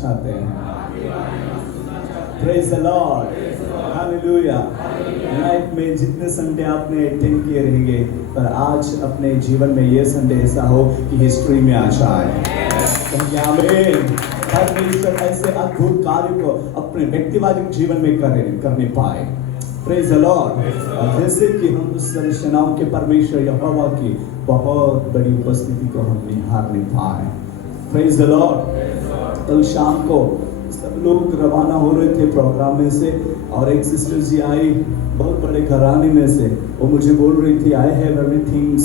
चाहते हैं। Praise the Lord, hallelujah. Life में जितने संडे आपने अटेंड किए रहेंगे, पर आज अपने जीवन में ये संडे ऐसा हो कि हिस्ट्री में आ जाए। परमेश्वर ऐसे अद्भुत कार्य को अपने व्यक्तिगत जीवन में करने पाए। Praise the Lord. और जैसे कि हम उस सेनाओं के परमेश्वर यहोवा की बहुत बड़ी उपस्थिति को हम निहारने पाए। Praise the Lord. कल शाम को सब लोग रवाना हो रहे थे प्रोग्राम में से, और एक सिस्टर जी आई बहुत बड़े घराने में से। वो मुझे बोल रही थी, आई हैव एवरीथिंग,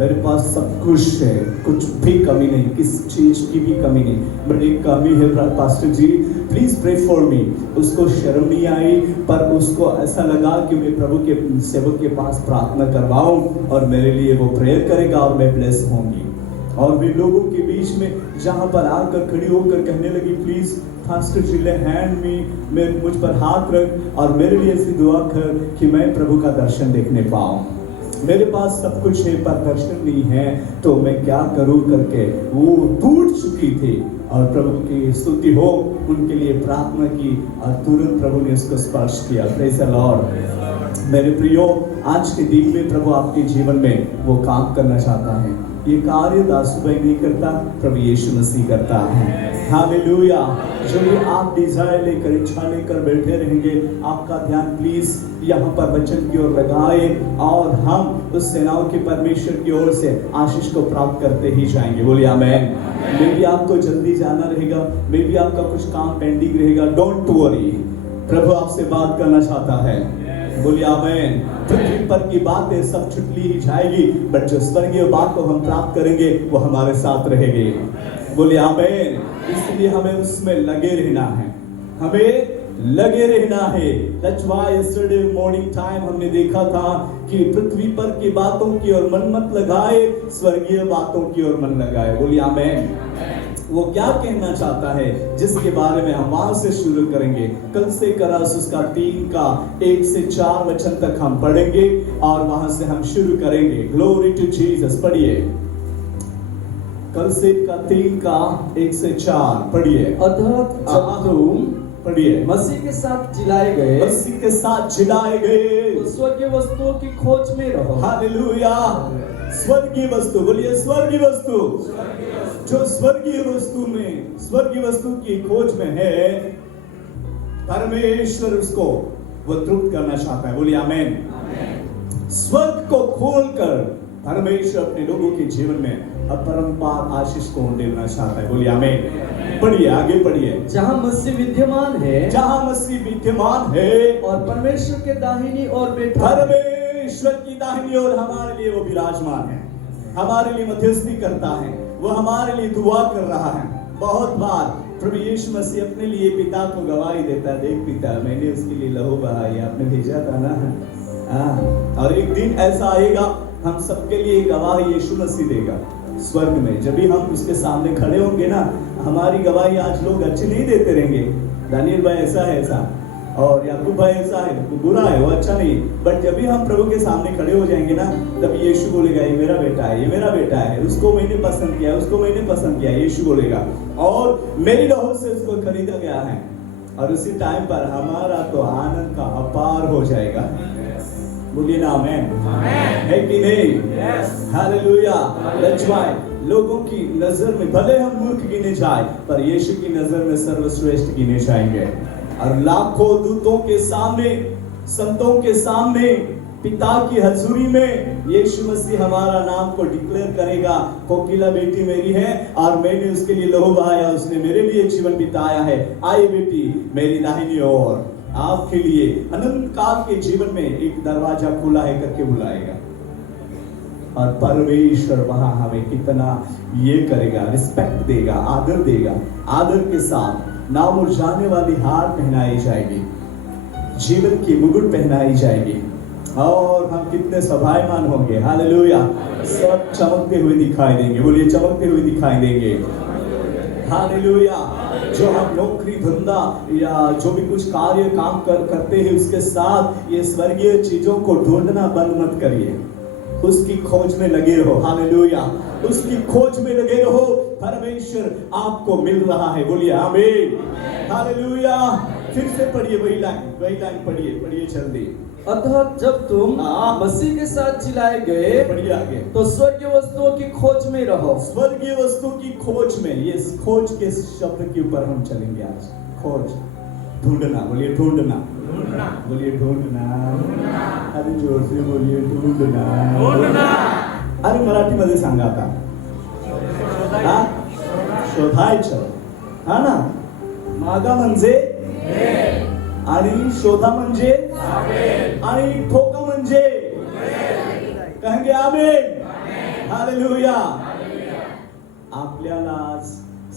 मेरे पास सब कुछ है, कुछ भी कमी नहीं, किस चीज की भी कमी नहीं, बट एक कमी है pastor ji, please pray for me. उसको शर्म नहीं आई, पर उसको ऐसा लगा कि मैं प्रभु के सेवक के पास प्रार्थना करवाऊं और मेरे लिए वो प्रेयर करेगा और मैं ब्लेस होंगी। और भी लोगों के बीच में जहां पर आकर खड़ी होकर कहने लगी, प्लीज पास्टर जी ले हैंड में मुझ पर हाथ रख और मेरे लिए ऐसी दुआ कर कि मैं प्रभु का दर्शन देखने पाऊं। मेरे पास सब कुछ है पर दर्शन नहीं है, तो मैं क्या करूं करके वो टूट चुकी थी। और प्रभु की स्तुति हो, उनके लिए प्रार्थना की और तुरंत प्रभु ने उसको स्पर्श किया। Praise the Lord. मेरे प्रियो, आज के दिन में प्रभु आपके जीवन में वो काम करना चाहता है। ये कार्य दासू भाई नहीं करता, प्रभु यीशु मसीह करता है। हालेलुया। जो भी आप डिजायर लेकर, इच्छा लेकर बैठे रहेंगे, आपका ध्यान प्लीज यहाँ पर वचन की ओर लगाए और हम उस सेनाओं के परमेश्वर की ओर से आशीष को प्राप्त करते ही जाएंगे। बोलिए आमेन। मे भी आपको जल्दी जाना रहेगा, मे भी आपका कुछ काम पेंडिंग रहेगा, डोंट वरी, प्रभु आपसे बात करना चाहता है। बोलिए आमेन। पृथ्वी पर की बातें सब छुटली ही जाएगी, बट जो स्वर्गीय बात को हम प्राप्त करेंगे वो हमारे साथ रहेगी। बोलिए आमेन। इसलिए हमें उसमें लगे रहना है, हमें लगे रहना है। That's why yesterday morning time हमने देखा था कि पृथ्वी पर की बातों की ओर मन मत लगाए, स्वर्गीय बातों की ओर मन लगाए। बोलिए आमेन। वो क्या कहना चाहता है, जिसके बारे में हम वहां से शुरू करेंगे। कल से करास उसका 3 का 1 से 4 वचन तक हम पढ़ेंगे और वहां से हम शुरू करेंगे। Glory to Jesus. पढ़िए, कल से का 3 का 1 से 4 पढ़िए। अतः जब तुम पढ़िए, मसीह के साथ जिलाए गए, मसीह के साथ जिलाए गए, तो स्वर्गीय वस्तुओं की खोज में रहो। हालेलुया। स्वर्गीय वस्तु, बोलिए स्वर्गीय वस्तु। जो स्वर्गीय वस्तु में, स्वर्गीय वस्तु की खोज में है, परमेश्वर उसको वो तृप्त करना चाहता है। बोलिए आमेन। स्वर्ग को खोलकर परमेश्वर अपने लोगों के जीवन में अपरंपार आशीष को देना चाहता है। बोलिए आमेन। पढ़िए, आगे पढ़िए। जहाँ मसीह विद्यमान है, जहाँ मसीह विद्यमान है और परमेश्वर के दाहिनी ओर बैठा, परमेश्वर की दाहिनी ओर हमारे लिए वो विराजमान है, हमारे लिए मध्यस्थी करता है, वो हमारे लिए दुआ कर रहा है। बहुत बार प्रभु यीशु मसीह अपने लिए पिता को गवाही देता है, देख पिता, मैंने उसके लिए लहू बहाया, आपने भेजा था ना। और एक दिन ऐसा आएगा, हम सबके लिए गवाही यीशु मसीह देगा स्वर्ग में। जब भी हम उसके सामने खड़े होंगे ना, हमारी गवाही आज लोग अच्छी नहीं देते रहेंगे, दानियल भाई ऐसा है ऐसा, और याकूब भाई ऐसा है, वो बुरा है, वो अच्छा नहीं। बट जब भी हम प्रभु के सामने खड़े हो जाएंगे ना, तब यीशु बोलेगा, ये मेरा बेटा है, ये मेरा बेटा है, उसको मैंने पसंद किया, उसको मैंने पसंद किया, यीशु बोलेगा, और मेरी लहू से उसको खरीदा गया है। और उसी टाइम पर हमारा तो आनंद का अपार हो जाएगा। बोलिए ना आमेन। है कि नहीं? हालेलुया। दैट्स व्हाई लोगों की नजर में भले हम मूर्ख गिने जाए, पर यीशु की नजर में सर्वश्रेष्ठ गिने जाएंगे। और लाखों दूतों के सामने, संतों के सामने, पिता की हजूरी में यीशु मसीह हमारा नाम को डिक्लेयर करेगा, कोकिला बेटी मेरी है और मैंने उसके लिए लहू बहाया, उसने मेरे लिए जीवन बिताया है, आई बेटी मेरी दाहिनी ओर। आपके लिए अनंत काल के जीवन में एक दरवाजा खुला है करके बुलाएगा। और परमेश्वर वहां हमें कितना ये करेगा, रिस्पेक्ट देगा, आदर देगा। आदर के साथ ना मुरझाने वाली हार पहनाई जाएगी, जीवन की मुकुट पहनाई जाएगी, और हम कितने सभायमान होंगे। हालेलुया। सब चमकते हुए दिखाई देंगे। बोलिए चमकते हुए दिखाई देंगे। हालेलुया। जो हम नौकरी धंधा या जो भी कुछ कार्य काम करते हैं, उसके साथ ये स्वर्गीय चीजों को ढूंढना बंद मत करिए। उसकी खोज में लगे रहो। हालेलुया, उसकी खोज में लगे रहो। परमेश्वर आपको मिल रहा है। बोलिए आमीन। हालेलुया। फिर से पढ़िए वही लाइन पढ़िए जल्दी। अतः जब तुम मसीह के साथ जिलाए गए, पढ़िए आगे। तो स्वर्गीय वस्तुओं की खोज में रहो। स्वर्गीय वस्तु की खोज में, ये खोज के शब्द के ऊपर हम चलेंगे आज। खोज, ढूंढना। बोलिए ढूंढना, बोलिए ढूंढना। अरे जोर से बोलिए ढूंढना। अरे मराठी मध्ये सांगा आता। शोधायचं, हा ना। मागा म्हणजे आणि शोधा म्हणजे आणि ठोका म्हणजे कहेंगे आमीन। हालेलुया। आपल्याला आज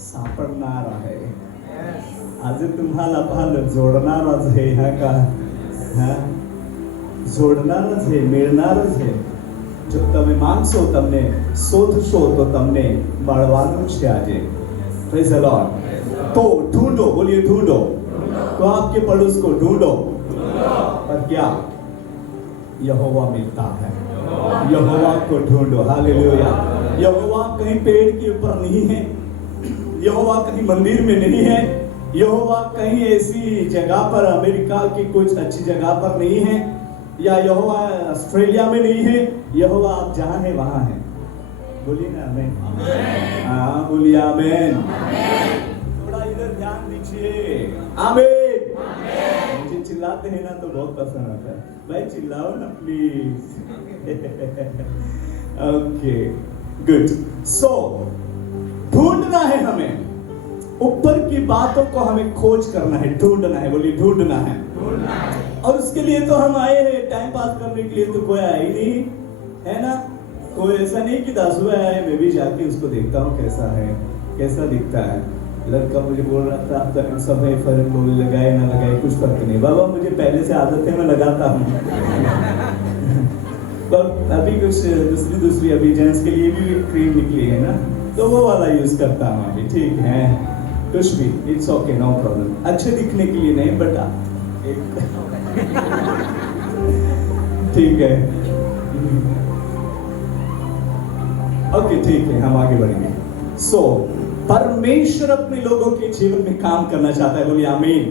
सापडणार आहे। आज तुम्हाला पाहलं जोडणारच है, हा का? हा? जोडणारच है, मिळणारच है। जो તમે માંગશો તમને, શોધશો તો તમને મળવાનું છે આજે। Praise the Lord. तो ढूंढो, बोलिए ढूंढो। तो आपके पड़ोस को ढूंढो। और क्या? यहोवा मिलता है। यहोवा को ढूंढो। हालेलुया। यहोवा कहीं पेड़ के ऊपर नहीं है, यहोवा कहीं मंदिर में नहीं है, यहोवा कहीं ऐसी जगह पर, अमेरिका की कुछ अच्छी जगह पर नहीं है, या यहोवा ऑस्ट्रेलिया में नहीं है। यहोवा आप जहां है वहां है। बोलिए ना आमीन। हाँ बोलिए आमीन। थोड़ा इधर ध्यान दीजिए। आमीन। मुझे चिल्लाते हैं ना तो बहुत पसंद आता है। भाई चिल्लाओ ना प्लीज। Okay good. सो ढूंढना है हमें, ऊपर की बातों को हमें खोज करना है, ढूंढना है। बोलिए ढूंढना है। और उसके लिए तो हम आए हैं, टाइम पास करने के लिए तो कोई आया ही नहीं है ना। कोई ऐसा नहीं कि दासू आया है, मैं भी जाके उसको देखता हूँ कैसा है, कैसा दिखता है। लड़का मुझे बोल रहा था अब तक सब है, फर्क बोले लगाए ना लगाए कुछ फर्क नहीं। बाबा मुझे पहले से आदत है, मैं लगाता हूँ। पर अभी कुछ दूसरी अभी जेंट्स के लिए भी क्रीम निकली है ना, तो वो वाला यूज करता हूँ अभी। ठीक है, कुछ भी, इट्स ओके, नो प्रॉब्लम। अच्छे दिखने के लिए नहीं, बट ठीक है, ओके ठीक है, हम आगे बढ़ेंगे। सो परमेश्वर अपने लोगों के जीवन में काम करना चाहता है। बोलिए आमीन।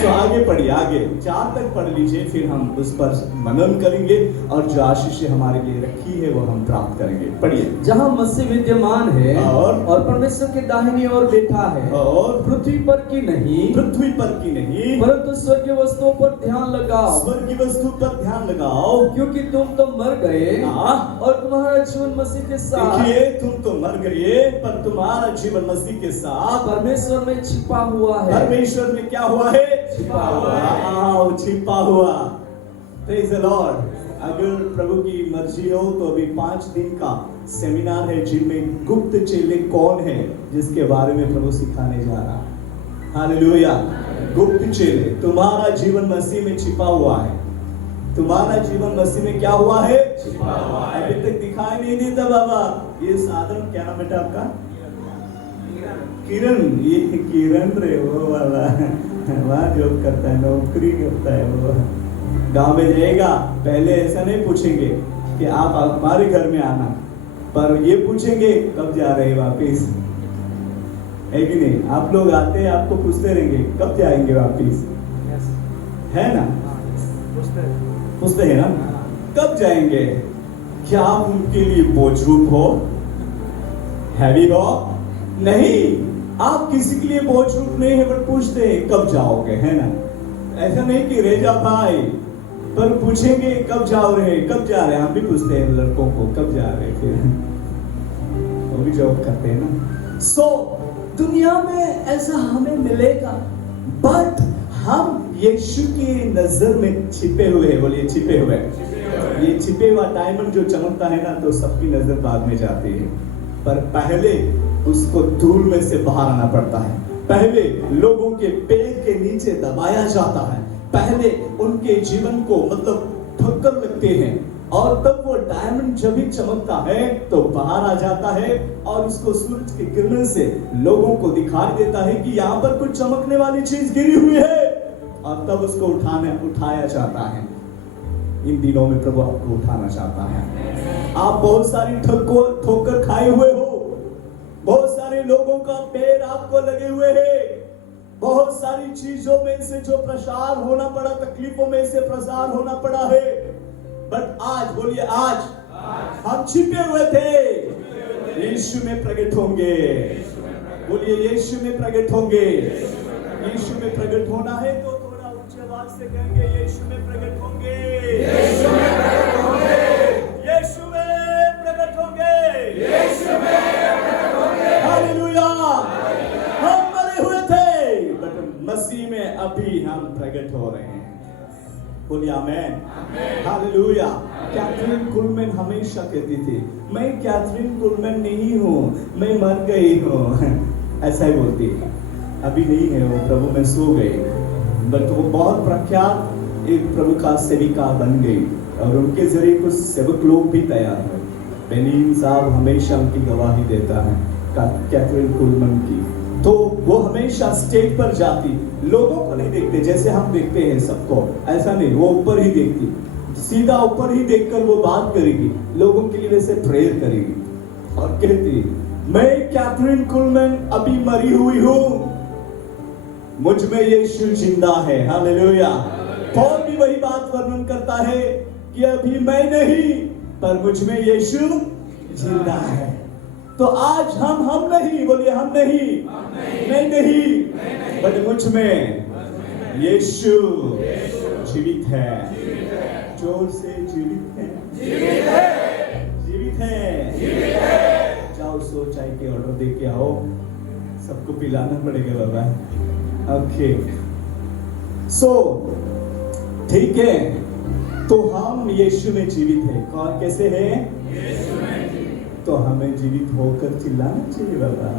सो आगे पढ़िए, आगे 4 तक पढ़ लीजिए, फिर हम उस पर मनन करेंगे और जो आशीष हमारे लिए रखी है वो हम प्राप्त करेंगे। पढ़िए। जहाँ मसीह विद्यमान है और परमेश्वर के दाहिनी ओर बैठा है, और पृथ्वी पर की नहीं, परंतु स्वर्गीय वस्तुओं पर ध्यान लगाओ। स्वर्गीय वस्तु पर ध्यान लगाओ, क्योंकि तुम तो मर गए और तुम्हारा जीवन मसीह के साथ, देखिए तुम तो मर गए पर तुम्हारा जीवन मसीह के साथ परमेश्वर में छिपा हुआ है। परमेश्वर में क्या हुआ है? छिपा हुआ है। आओ, छिपा हुआ। Praise the Lord. अगर प्रभु की मर्जी हो तो अभी 5 दिन का सेमिनार है जिनमें गुप्त चेले कौन है, जिसके बारे में प्रभु सिखाने जा रहा है। हालेलुया। गुप्त चेले, तुम्हारा जीवन मसीह में छिपा हुआ है। तुम्हारा जीवन मसीह में क्या हुआ है? छिपा हुआ है। अभी तक दिखाई नहीं देता बाबा। ये साधन क्या नाम बेटा आपका? किरण। ये किरण रे वो वाला, वहाँ जॉब करता है, नौकरी करता है वो। गांव में जाएगा, पहले ऐसा नहीं पूछेंगे कि आप हमारे घर में आना, पर ये पूछेंगे कब जा रहे वापिस, है कि नहीं? आप लोग आते हैं, आपको पूछते रहेंगे कब जाएंगे वापिस, है ना? पूछते हैं ना कब जाएंगे। क्या आप उनके लिए बोझरूप हो, हैवी हो? नहीं, आप किसी के लिए बोझरूप नहीं है, बट पूछते हैं कब जाओगे, है ना? ऐसा नहीं कि रेजा भाई, पर पूछेंगे कब जाओ रहे, कब जा रहे हैं। हम भी पूछते हैं लड़कों को कब जा रहे, फिर वो भी जॉब करते हैं ना। सो दुनिया में ऐसा हमें मिलेगा, बट हम यीशु की नजर में छिपे हुए हैं। बोलिए छिपे हुए। ये छिपे हुआ डायमंड जो चमकता है ना, तो सबकी नजर बाद में जाती है, पर पहले उसको धूल में से बाहर आना पड़ता है। पहले लोगों के पैर के नीचे दबाया जाता है, पहले उनके जीवन को मतलब ठक्कर लगते हैं, और तब वो डायमंड जब भी चमकता है तो बाहर आ जाता है और उसको सूरज की किरण से लोगों को दिखाई देता है कि यहाँ पर कुछ चमकने वाली चीज गिरी हुई है, और तब उसको उठाया जाता है। इन दिनों में प्रभु आपको उठाना चाहता है। आप बहुत सारी ठोकर खाए हुए हो, बहुत सारे लोगों का पैर आपको लगे हुए हैं, बहुत सारी चीजों में से जो प्रसार होना पड़ा, तकलीफों में से प्रसार होना पड़ा है, बट आज बोलिए आज हम छिपे हुए थे, यीशु में प्रकट होंगे। बोलिए यीशु में प्रकट होंगे। यीशु में प्रकट होना है तो थोड़ा ऊंचे आवाज से कहेंगे, यीशु में प्रकट होंगे, यीशु में प्रकट होंगे, यीशु में प्रकट होंगे, यीशु में प्रकट होंगे। हालेलुया। हम मरे हुए थे बट मसीह में अभी हम प्रकट हो रहे हैं। बोलिए आमेन। हालेलुया। कैथरीन कुलमैन हमेशा कहती थी, मैं कैथरीन कुलमैन नहीं हूँ, मैं मर गई हूँ। ऐसा ही बोलती है। अभी नहीं है, वो प्रभु में सो गई, बट वो बहुत प्रख्यात एक प्रभु का सेविका बन गई और उनके जरिए कुछ सेवक लोग भी तैयार हुए। बेनीन साहब हमेशा उनकी गवाही देता है, कैथरीन कुलमैन की। तो वो हमेशा स्टेज पर जाती, लोगों को नहीं देखते जैसे हम देखते हैं सबको, ऐसा नहीं, वो ऊपर ही देखती, सीधा ऊपर ही देखकर वो बात करेगी, लोगों के लिए वैसे प्रेयर करेगी और कहती, मैं कैथरीन कुलमैन अभी मरी हुई हूँ, मुझ में यीशु जिंदा है। हालेलुया। पौल भी वही बात वर्णन करता है कि अभी मैं नहीं पर मुझ में यीशु जिंदा है। तो आज हम नहीं, बोलिए हम नहीं, मैं नहीं, बट मुझ में यीशु जीवित है। जोर से जीवित है, जीवित है। जाओ सो चाय के ऑर्डर दे के आओ, सबको पिलाना पड़ेगा बाबा। ओके, सो ठीक है, तो हम यीशु में जीवित है। कौन कैसे है? यीशु में जीवित। तो हमें जीवित होकर चिल्लाना चाहिए बाबा।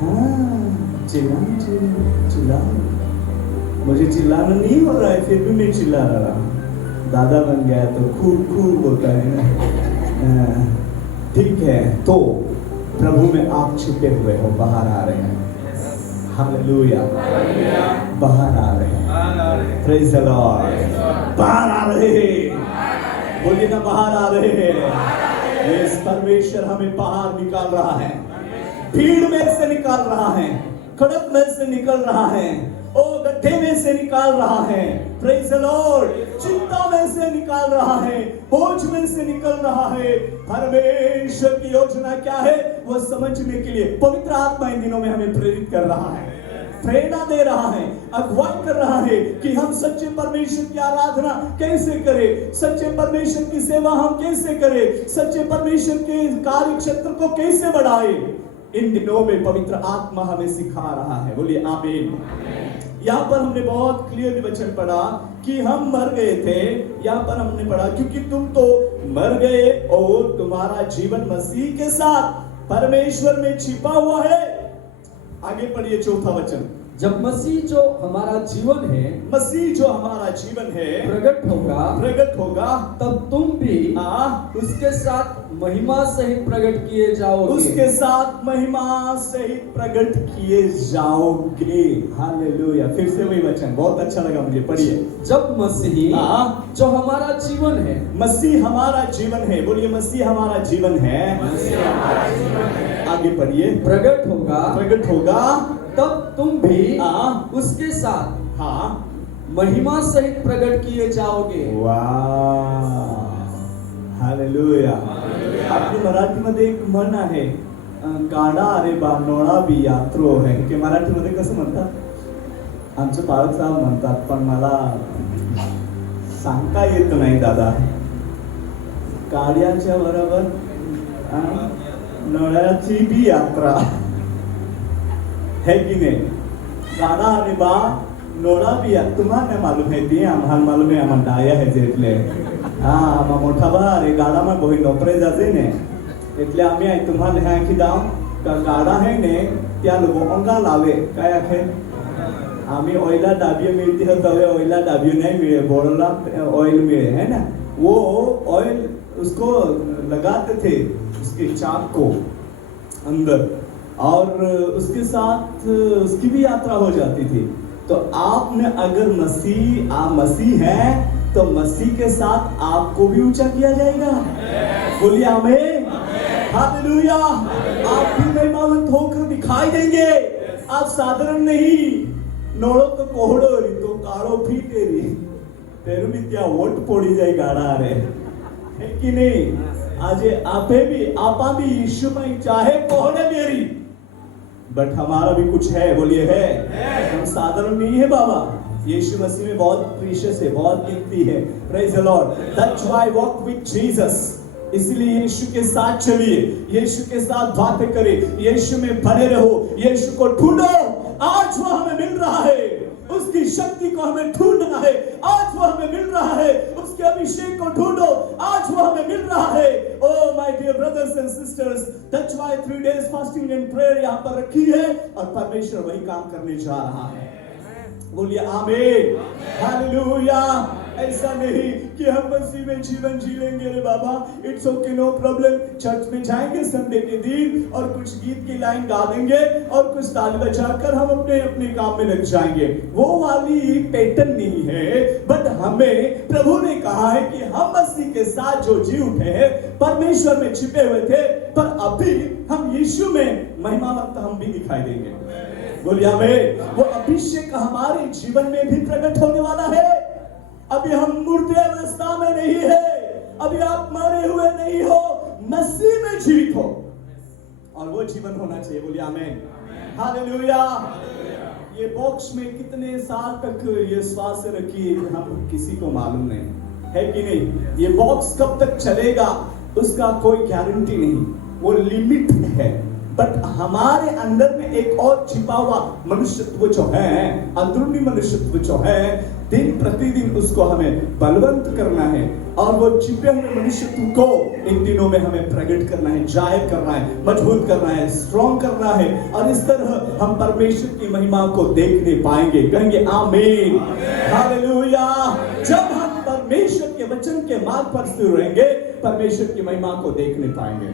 हाँ, चिल्लाना चाहिए, चिल्लाओ। मुझे चिल्लाना नहीं हो रहा है, फिर भी मैं चिल्ला रहा हूँ। दादा बन गया तो खूब खूब होता है ना। ठीक है, तो प्रभु में आप छिपे हुए हो, बाहर आ रहे हैं। हालेलुया। बाहर आ रहे हैं। Praise the Lord. बाहर आ रहे हैं। बोलिए ना, बाहर आ रहे हैं। यस, परमेश्वर हमें बाहर निकाल रहा है, भीड़ में से निकाल रहा है, खड़क में से निकल रहा है, ओ गड्ढे में से निकाल रहा है। Praise the Lord. चिंता में से निकाल रहा है, बोझ में से निकल रहा है। परमेश्वर की योजना क्या है वो समझने के लिए पवित्र आत्मा इन दिनों में हमें प्रेरित कर रहा है, प्रेरणा दे रहा है, अगुवाई कर रहा है कि हम सच्चे परमेश्वर की आराधना कैसे करें, सच्चे परमेश्वर की सेवा हम कैसे करें, सच्चे परमेश्वर के कार्य क्षेत्र को कैसे बढ़ाएं। इन दिनों में पवित्र आत्मा हमें सिखा रहा है। बोलिए आमीन। यहाँ पर हमने बहुत क्लियर वचन पढ़ा कि हम मर गए थे। यहाँ पर हमने पढ़ा क्योंकि तुम तो मर गए और तुम्हारा जीवन मसीह के साथ परमेश्वर में छिपा हुआ है। आगे पढ़िए चौथा वचन। जब मसीह जो हमारा जीवन है, मसीह जो हमारा जीवन है प्रकट होगा, तब तुम भी उसके साथ महिमा सहित प्रकट किए जाओगे। उसके साथ महिमा सहित प्रकट किए जाओगे। हालेलुया। फिर से वही वचन बहुत अच्छा लगा मुझे, पढ़िए। जब मसीह जो हमारा जीवन है, मसीह हमारा जीवन है, बोलिए मसीह हमारा जीवन है, मसीह हमारा जीवन है। आगे पढ़िए। प्रकट होगा तब तुम भी उसके साथ महिमा सहित प्रकट किए जाओगे। वाह, हालेलुया। आपली मराठीमध्ये एक म्हण आहे, गाडा अरे बा नोळा बी यात्रो है, की मराठीमध्ये कसं म्हणतात? आमचे बाळक साहेब म्हणतात, पण मला सांगता येत नाही दादा। गाड्याच्या बरोबर नोळ्याची बी यात्रा है कि नहीं? गाड़ा अरे बा नोड़ा भी है, तुम्हारे मालूम है ती आम्हाला मालूम है, आम्हाला डाया है जेटले आम्हा मोठा बा अरे गाड़ा में बही नोकरे जाते ने એટલે आम्ही आहे तुम्हाला हे की दाव का गाड़ा है ने त्या लोकांना लावे काय आखे आम्ही ऑयला डाबिये मिळते है, तवे ऑयला डाबिये नहीं मिले, बोरला ऑयल मिले है ना, वो ऑयल उसको लगाते थे उसके चाक को अंदर और उसके साथ उसकी भी यात्रा हो जाती थी। तो आपने अगर मसीह है तो मसीह के साथ आपको भी ऊंचा किया जाएगा। बोलिए आमीन, हालेलुया। आप भी महिमावंत होकर दिखाई देंगे। आप साधारण नहीं। नोड़ो तो कोहड़ो तो काड़ो भी तेरी तेरू भी क्या वोट पोड़ी जाए गाड़ा रे, है कि नहीं? आज आपे भी आपा भी यीशु में चाहे कोहड़े मेरी, बट हमारा भी कुछ है। बोलिए है। हम साधारण नहीं है बाबा। यीशु मसीह में बहुत प्रीशियस है, बहुत कीमती है। Praise the Lord. That's why walk with Jesus. इसलिए यीशु के साथ चलिए, यीशु के साथ बातें करें, यीशु में बने रहो, यीशु को ढूंढो। आज वो हमें मिल रहा है, उसकी शक्ति को हमें ढूंढना है। आज वो हमें मिल रहा है, उसके अभिषेक को ढूंढो। आज वो हमें मिल रहा है। Oh my dear brothers and sisters, that's why 3 days fasting and prayer यहाँ पर रखी है और परमेश्वर वही काम करने जा रहा है। बोलिए आमीन, हालेलुया। ऐसा नहीं कि हम मसीह में जीवन जी लेंगे रे बाबा, it's okay, no problem. Church में जाएंगे संडे के दिन और कुछ गीत की लाइन गा देंगे और कुछ ताली बजाकर हम अपने अपने काम में लग जाएंगे। वो वाली पैटर्न नहीं है। बट हमें प्रभु ने कहा है कि हम मसीह के साथ जो जी उठे हैं, परमेश्वर में छिपे हुए थे, पर अभी हम यीशु में महिमावंत हम भी दिखाई देंगे। बोलिए आमीन। वो अभिषेक हमारे जीवन में भी प्रकट होने वाला है। अभी हम मुर्दे अवस्था में नहीं है, अभी आप मरे हुए नहीं हो, मसीह में जीवित हो, और वो जीवन होना चाहिए। बोलिए आमीन, हालेलुया। ये बॉक्स में कितने साल तक ये श्वास रखी हम किसी को मालूम नहीं है कि नहीं। ये बॉक्स कब तक चलेगा उसका कोई गारंटी नहीं, वो लिमिट है। बट हमारे अंदर में एक और छिपा हुआ मनुष्यत्व जो है, अंदरूनी मनुष्यत्व जो है, दिन प्रतिदिन उसको हमें बलवंत करना है और वो छिपे हुए मनुष्यत्व को इन दिनों में हमें प्रकट करना है, जाहिर करना है, मजबूत करना है, स्ट्रॉन्ग करना है। और इस तरह हम परमेश्वर की महिमा को देखने पाएंगे। कहेंगे आमीन, हालेलुया। जब हम परमेश्वर के वचन के मार्ग पर स्थिर रहेंगे, परमेश्वर की महिमा को देखने पाएंगे।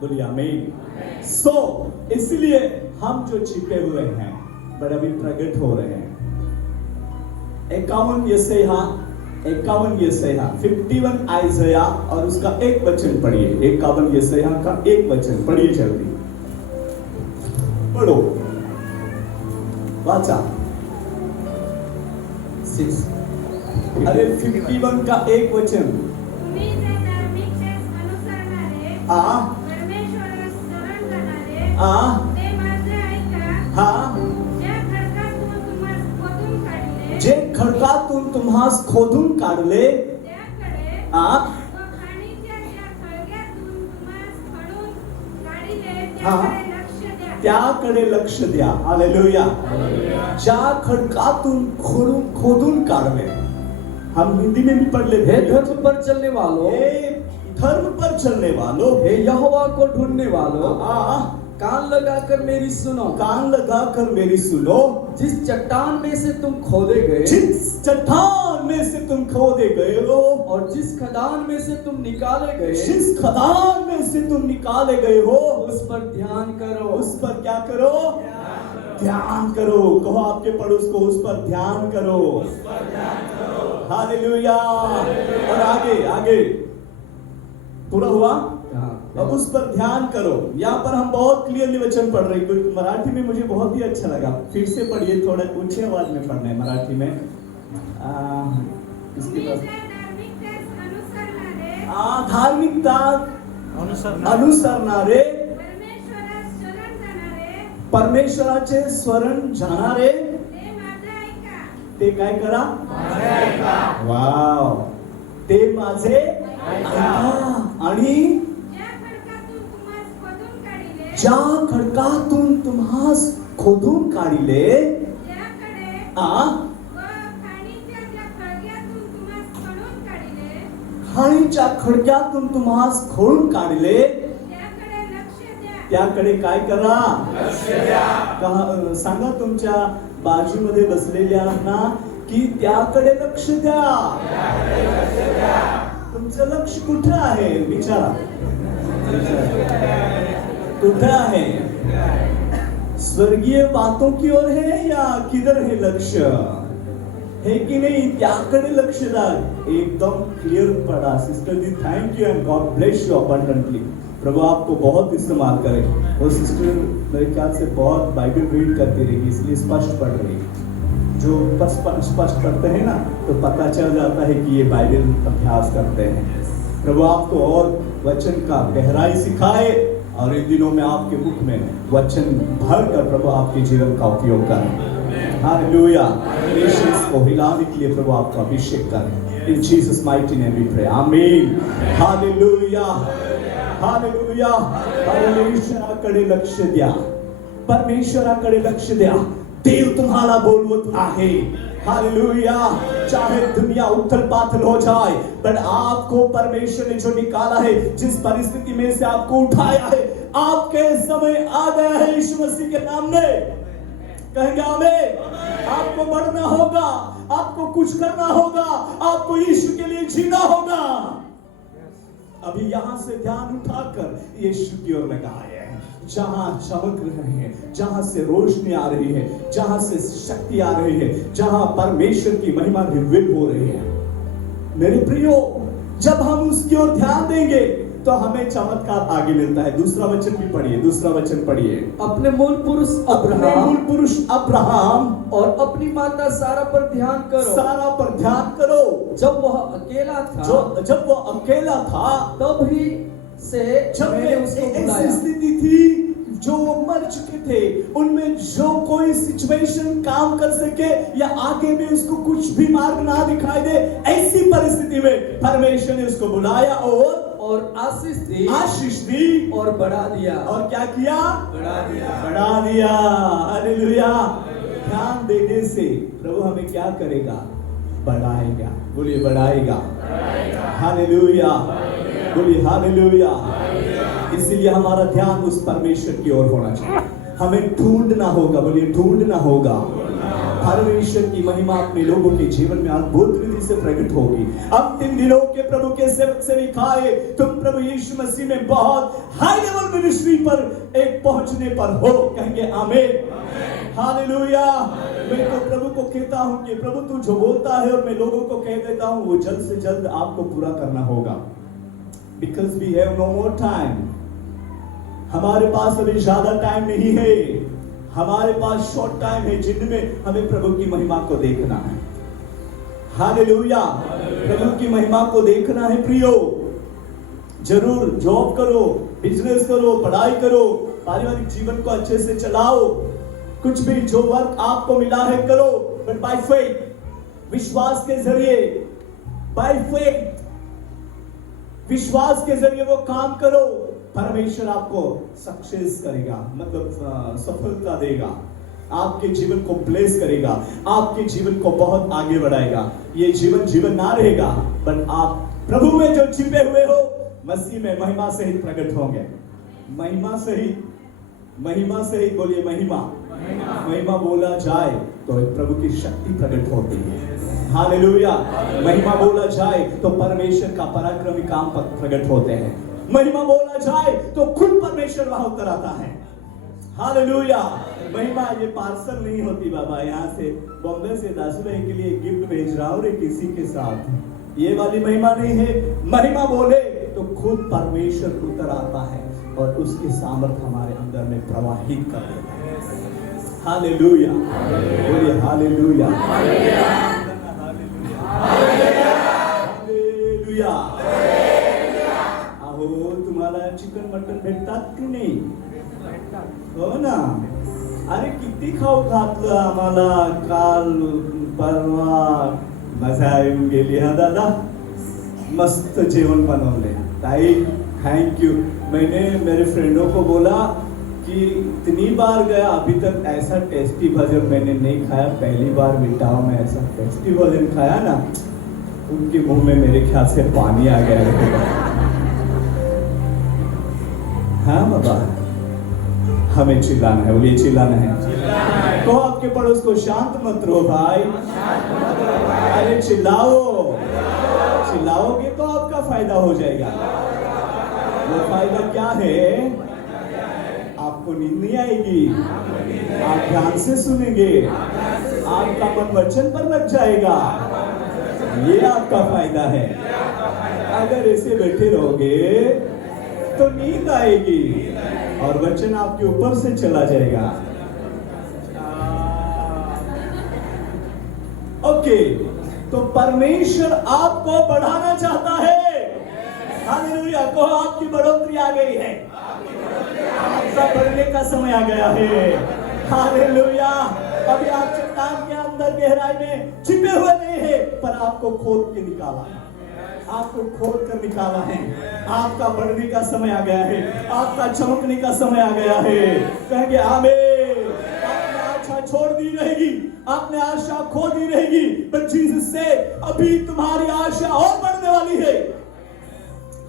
बोलिए आमीन। इसलिए हम जो छिपे हुए हैं बट अभी प्रकट हो रहे हैं। 51 यशायाह 51 आइज़ाया और उसका एक वचन पढ़िए। 51 यशायाह का एक वचन पढ़िए, जल्दी पढ़ो, वाचा। अरे 51 का एक वचन। जे खडकातून तुम्हास खोदून काढले, त्याकडे लक्ष द्या। हालेलुया। ज्या खडकातून खोदून काढले, हम हिंदी में भी पढ़ लेते हैं। धर्म पर चलने वालों, धर्म पर चलने वालों, हे यहोवा को ढूंढने वालों, कान लगाकर मेरी सुनो, कान लगाकर मेरी सुनो। जिस चट्टान में से तुम खोदे गए, जिस चट्टान में से तुम खोदे गए हो, और जिस खदान में से तुम निकाले गए, जिस खदान में से तुम निकाले गए हो, उस पर ध्यान करो। उस पर क्या करो? ध्यान करो। कहो आपके पड़ोस को, उस पर ध्यान करो। हालेलुया। और आगे आगे पूरा हुआ। अब उस पर ध्यान करो। यहाँ पर हम बहुत क्लियरली वचन पढ़ रहे हैं। मराठी में मुझे बहुत ही अच्छा लगा। फिर से पढ़िए, थोड़ा ऊंची आवाज में पढ़ना है मराठी में। इसके बाद धार्मिकता अनुसरणारे, परमेश्वराचे शरण जाणारे, ते काय करा? वाव, ते माझे ऐका। आणि ज्या खडकातून तुम्हास खोदून काढिले, खाणीच्या खडक्यातून तुम्हास खोडून काढले, त्याकडे काय करा? सांगा तुमच्या बाजूमध्ये बसलेल्यांना की त्याकडे लक्ष द्या। तुमचं लक्ष कुठे आहे? विचारा, कुठे आहे? स्वर्गीय बातों की ओर है या किधर है लक्ष्य? है की नाही त्याकडे लक्ष द्या. एकदम क्लियर पड़ा. Sister ji thank you and God bless you abundantly. प्रभु आपको बहुत इस्तेमाल करे. वो सिस्टर मेरे ख्याल से बहुत बाइबल रीड करती रहेगी, इसलिए स्पष्ट पढ़ रही. जो स्पष्ट पढ़ते हैं ना तो पता चल जाता है कि ये बाइबल अभ्यास करते हैं. प्रभु आपको और वचन का गहराई सिखाए और इन दिनों में आपके मुख में वचन भर कर प्रभु आपके जीवन का उपयोग करें. हालेलुया. नेशंस को हिलाने के लिए प्रभु आपका अभिषेक करें. In Jesus mighty name we pray. Amen. Hallelujah. Hallelujah. परमेश्वराकडे लक्ष द्या. परमेश्वराकडे लक्ष द्या. देव तुम्हाला बोलवत आहे. हालेलुया. चाहे दुनिया उथल पाथल हो जाए, पर आपको परमेश्वर ने जो निकाला है, जिस परिस्थिति में से आपको उठाया है, आपके समय आ गया है यीशु मसीह के नाम में. कहेंगे आमीन. आपको बढ़ना होगा, आपको कुछ करना होगा, आपको यीशु के लिए जीना होगा. अभी यहां से ध्यान उठाकर यीशु की ओर लगाए. जहां चमक रहे हैं, जहां से रोशनी आ रही है, जहां से शक्ति आ रही है, जहां परमेश्वर की महिमा रिवील हो रही है. मेरे प्रियो, जब हम उसकी ओर ध्यान देंगे तो हमें चमत्कार आगे मिलता है. दूसरा वचन भी पढ़िए. दूसरा वचन पढ़िए. अपने मूल पुरुष अब्राहम और अपनी माता सारा पर ध्यान करो. सारा पर ध्यान करो. जब वह अकेला था, जब वो अकेला था, तब ही से जब मैंने उसको ऐसी बुलाया. स्थिति थी जो वो मर चुके थे, उनमें जो कोई सिचुएशन काम कर सके या आगे में उसको कुछ भी मार्ग ना दिखाई दे, ऐसी परिस्थिति में परमेश्वर ने उसको बुलाया और आशीष दी और बढ़ा दिया. और क्या किया? बढ़ा दिया. हालेलुया. ध्यान देने से प्रभु हमें क्या करेगा? बढ़ाएगा. बोलिए बढ़ाएगा. हालेलुया. बोलिए हालेलुया. इसलिए हमारा ध्यान उस परमेश्वर की ओर होना चाहिए. हमें ढूंढना होगा. बोलिए ढूंढना होगा. परमेश्वर की महिमा अपने लोगों के जीवन में अद्भुत रीति से प्रकट होगी. अंतिम दिनों के प्रभु के सेवक से लिखाए, तुम प्रभु यीशु मसीह में बहुत हाई लेवल मिनिस्ट्री पर एक पहुंचने पर हो. कहेंगे आमीन. हालेलुया. मैं तो प्रभु को कहता हूं कि प्रभु तू जो बोलता है और मैं लोगों को कह देता हूं, वो जल्द से जल्द आपको पूरा करना होगा. Because we have no more time. हमारे पास अभी ज्यादा टाइम नहीं है. हमारे पास शॉर्ट टाइम है जिनमें हमें प्रभु की महिमा को देखना है. हालेलुया. प्रभु की महिमा को देखना है प्रियो. जरूर जॉब करो, बिजनेस करो, पढ़ाई करो, पारिवारिक जीवन को अच्छे से चलाओ, कुछ भी जो वर्क आपको मिला है करो, बट बाय फेथ, विश्वास के जरिए, बाय फेथ, विश्वास के जरिए वो काम करो. परमेश्वर आपको सक्सेस करेगा, मतलब सफलता देगा. आपके जीवन को ब्लेस करेगा, आपके जीवन को बहुत आगे बढ़ाएगा. ये जीवन ना रहेगा, बट आप प्रभु में जो छिपे हुए हो, मसीह में महिमा सहित प्रकट होंगे. महिमा सहित बोलिए महिमा बोला जाए तो प्रभु की शक्ति प्रकट होती है. हालेलुया. महिमा बोला जाए तो परमेश्वर का पराक्रमी काम प्रकट होते हैं. महिमा बोला जाए तो खुद परमेश्वर वहां उतर आता है. हालेलुया. महिमा ये पार्सल नहीं होती बाबा. यहाँ से बॉम्बे से 10 रुपए के लिए गिफ्ट भेज रहा हूँ रे किसी के साथ, ये वाली महिमा नहीं है. महिमा बोले तो खुद परमेश्वर उतर आता है और उसकी सामर्थ हमारे अंदर में प्रवाहित कर देता है. हालेलुया. बोलिए हालेलुया. हालेलुया. अहो तुम्हाला चिकन मटन भेटतात की नाही? हो ना. अरे किती खाऊ घातलं आम्हाला काल परवा. मजा येऊन गेली. हा दादा मस्त जेवण बनवले. ताई थैंक यू. मैंने मेरे फ्रेंडों को बोला कि इतनी बार गया, अभी तक ऐसा टेस्टी भोजन मैंने नहीं खाया. पहली बार बिटाओ में ऐसा टेस्टी भोजन खाया ना, उनके मुंह में मेरे ख्याल से पानी आ गया. हाँ बाबा, हमें चिल्लाना है. बोलिए चिल्लाना है. तो आपके पड़ोस को शांत मत रहो भाई. अरे चिल्लाओगे तो आपका फायदा हो जाएगा. वो फायदा क्या है? आपको नींद नहीं आएगी, आप ध्यान से सुनेंगे, आपका मन वचन पर लग जाएगा। ये आपका फायदा है। अगर ऐसे बैठे रहोगे तो नींद आएगी और वचन आपके ऊपर से चला जाएगा। ओके, तो परमेश्वर आपको बढ़ाना चाहता है। हालेलुया, को आपकी बढ़ोतरी आ गई है। आपका बढ़ने का समय आ गया है। हालेलुया, अभी आप चट्टान के अंदर गहराई में छिपे हुए नहीं है, पर आपको खोद के निकाला है। आपको खोद कर निकाला है। आपका बढ़ने का समय आ गया है। आपका चमकने का समय आ गया है। कहेंगे आमीन। आपने आशा छोड़ दी रहेगी, आपने आशा खो दी रहेगी, पर जीसस से अभी तुम्हारी आशा और बढ़ने वाली है।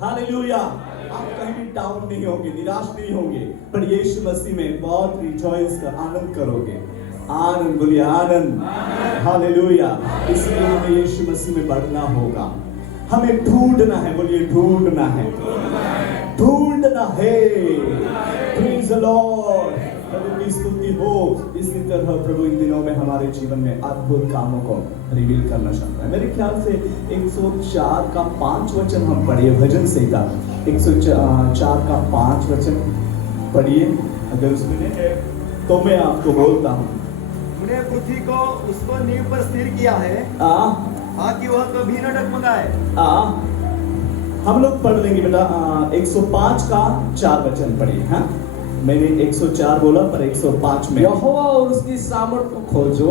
हालेलुया, आप कहीं भी डाउन नहीं होंगे, निराश नहीं होंगे, पर यीशु मसीह में बहुत रिजॉइस कर, आनंद करोगे। आनंद, बोलिए आनंद। हालेलुया, इसलिए हमें यीशु मसीह में बढ़ना होगा। हमें ढूंढना है, बोलिए ढूंढना है, ढूंढना है। प्रेज़ द लॉर्ड, प्रभु की स्तुति हो। इसी तरह प्रभु इन दिनों में हमारे जीवन में अद्भुत कामों को रिवील करना चाहता है। मेरे ख्याल से 104 का 5 वचन हम पढ़िए, भजन संहिता 104 का 5 वचन पढ़िए। अगर उसमें नहीं है तो मैं आपको बोलता हूँ। तूने पृथ्वी को उसको नींव पर स्थिर किया है, ताकि वह कभी न डगमगाए। हम लोग पढ़ लेंगे बेटा। 105 का 4 वचन पढ़िए। हाँ, मैंने 104 बोला, पर 105 में यहोवा और उसकी सामर्थ को खोजो,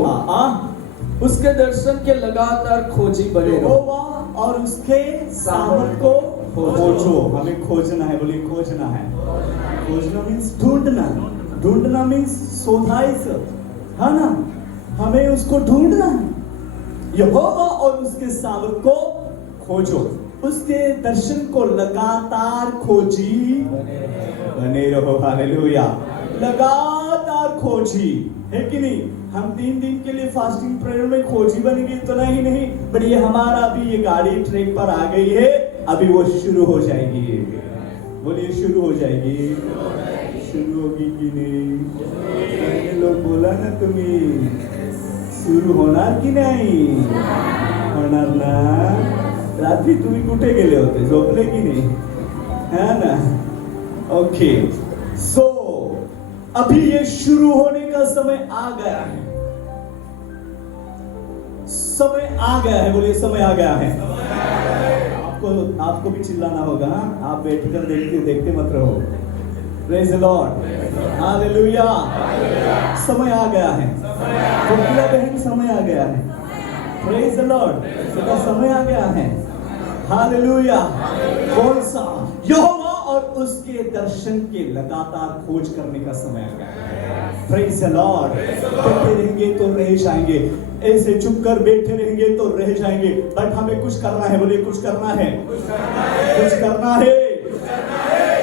उसके दर्शन के लगातार खोजी बने रहो। यहोवा और उसके सामर्थ को खोजो। हमें खोजना है, बोलिए खोजना है। खोजना मीन्स ढूंढना। ढूंढना मीन्स सोधाइस, है ना? हमें उसको ढूंढना है। यहोवा और उसके सामर्थ को खोजो, उसके दर्शन को लगातार खोजी बने रहो। हालेलुया, लगातार खोजी है कि नहीं? हम 3 दिन के लिए फास्टिंग प्रेयर में खोजी बनेंगे, इतना ही नहीं, बट ये हमारा अभी ये गाड़ी ट्रैक पर आ गई है, अभी वो शुरू हो जाएगी। बोलिए शुरू हो जाएगी। शुरू होगी कि नहीं? लोग बोला ना तुम्हें सुरू होणार की नाही? होणार ना? रात्री तुम्ही कुठे गेले होते? झोपले की नाही? है ना? ओके, सो अभी ये शुरू होने का समय आ गया है। समय आ गया है, बोलिए समय आ गया है। आपको भी चिल्लाना होगा। आप बैठकर देखते मत रहो। Praise the Lord, hallelujah. समय आ गया है। कोकिला बहन, समय आ गया है। प्रेज़ द लॉर्ड, इसका समय आ गया है। हालेलुया। कौन सा? यहोवा और उसके दर्शन के लगातार खोज करने का समय आ गया है। Praise the Lord. बैठे रहेंगे तो रह जाएंगे, ऐसे चुप कर बैठे रहेंगे तो रह जाएंगे, बट हमें कुछ करना है। बोलिए कुछ करना है, कुछ करना है।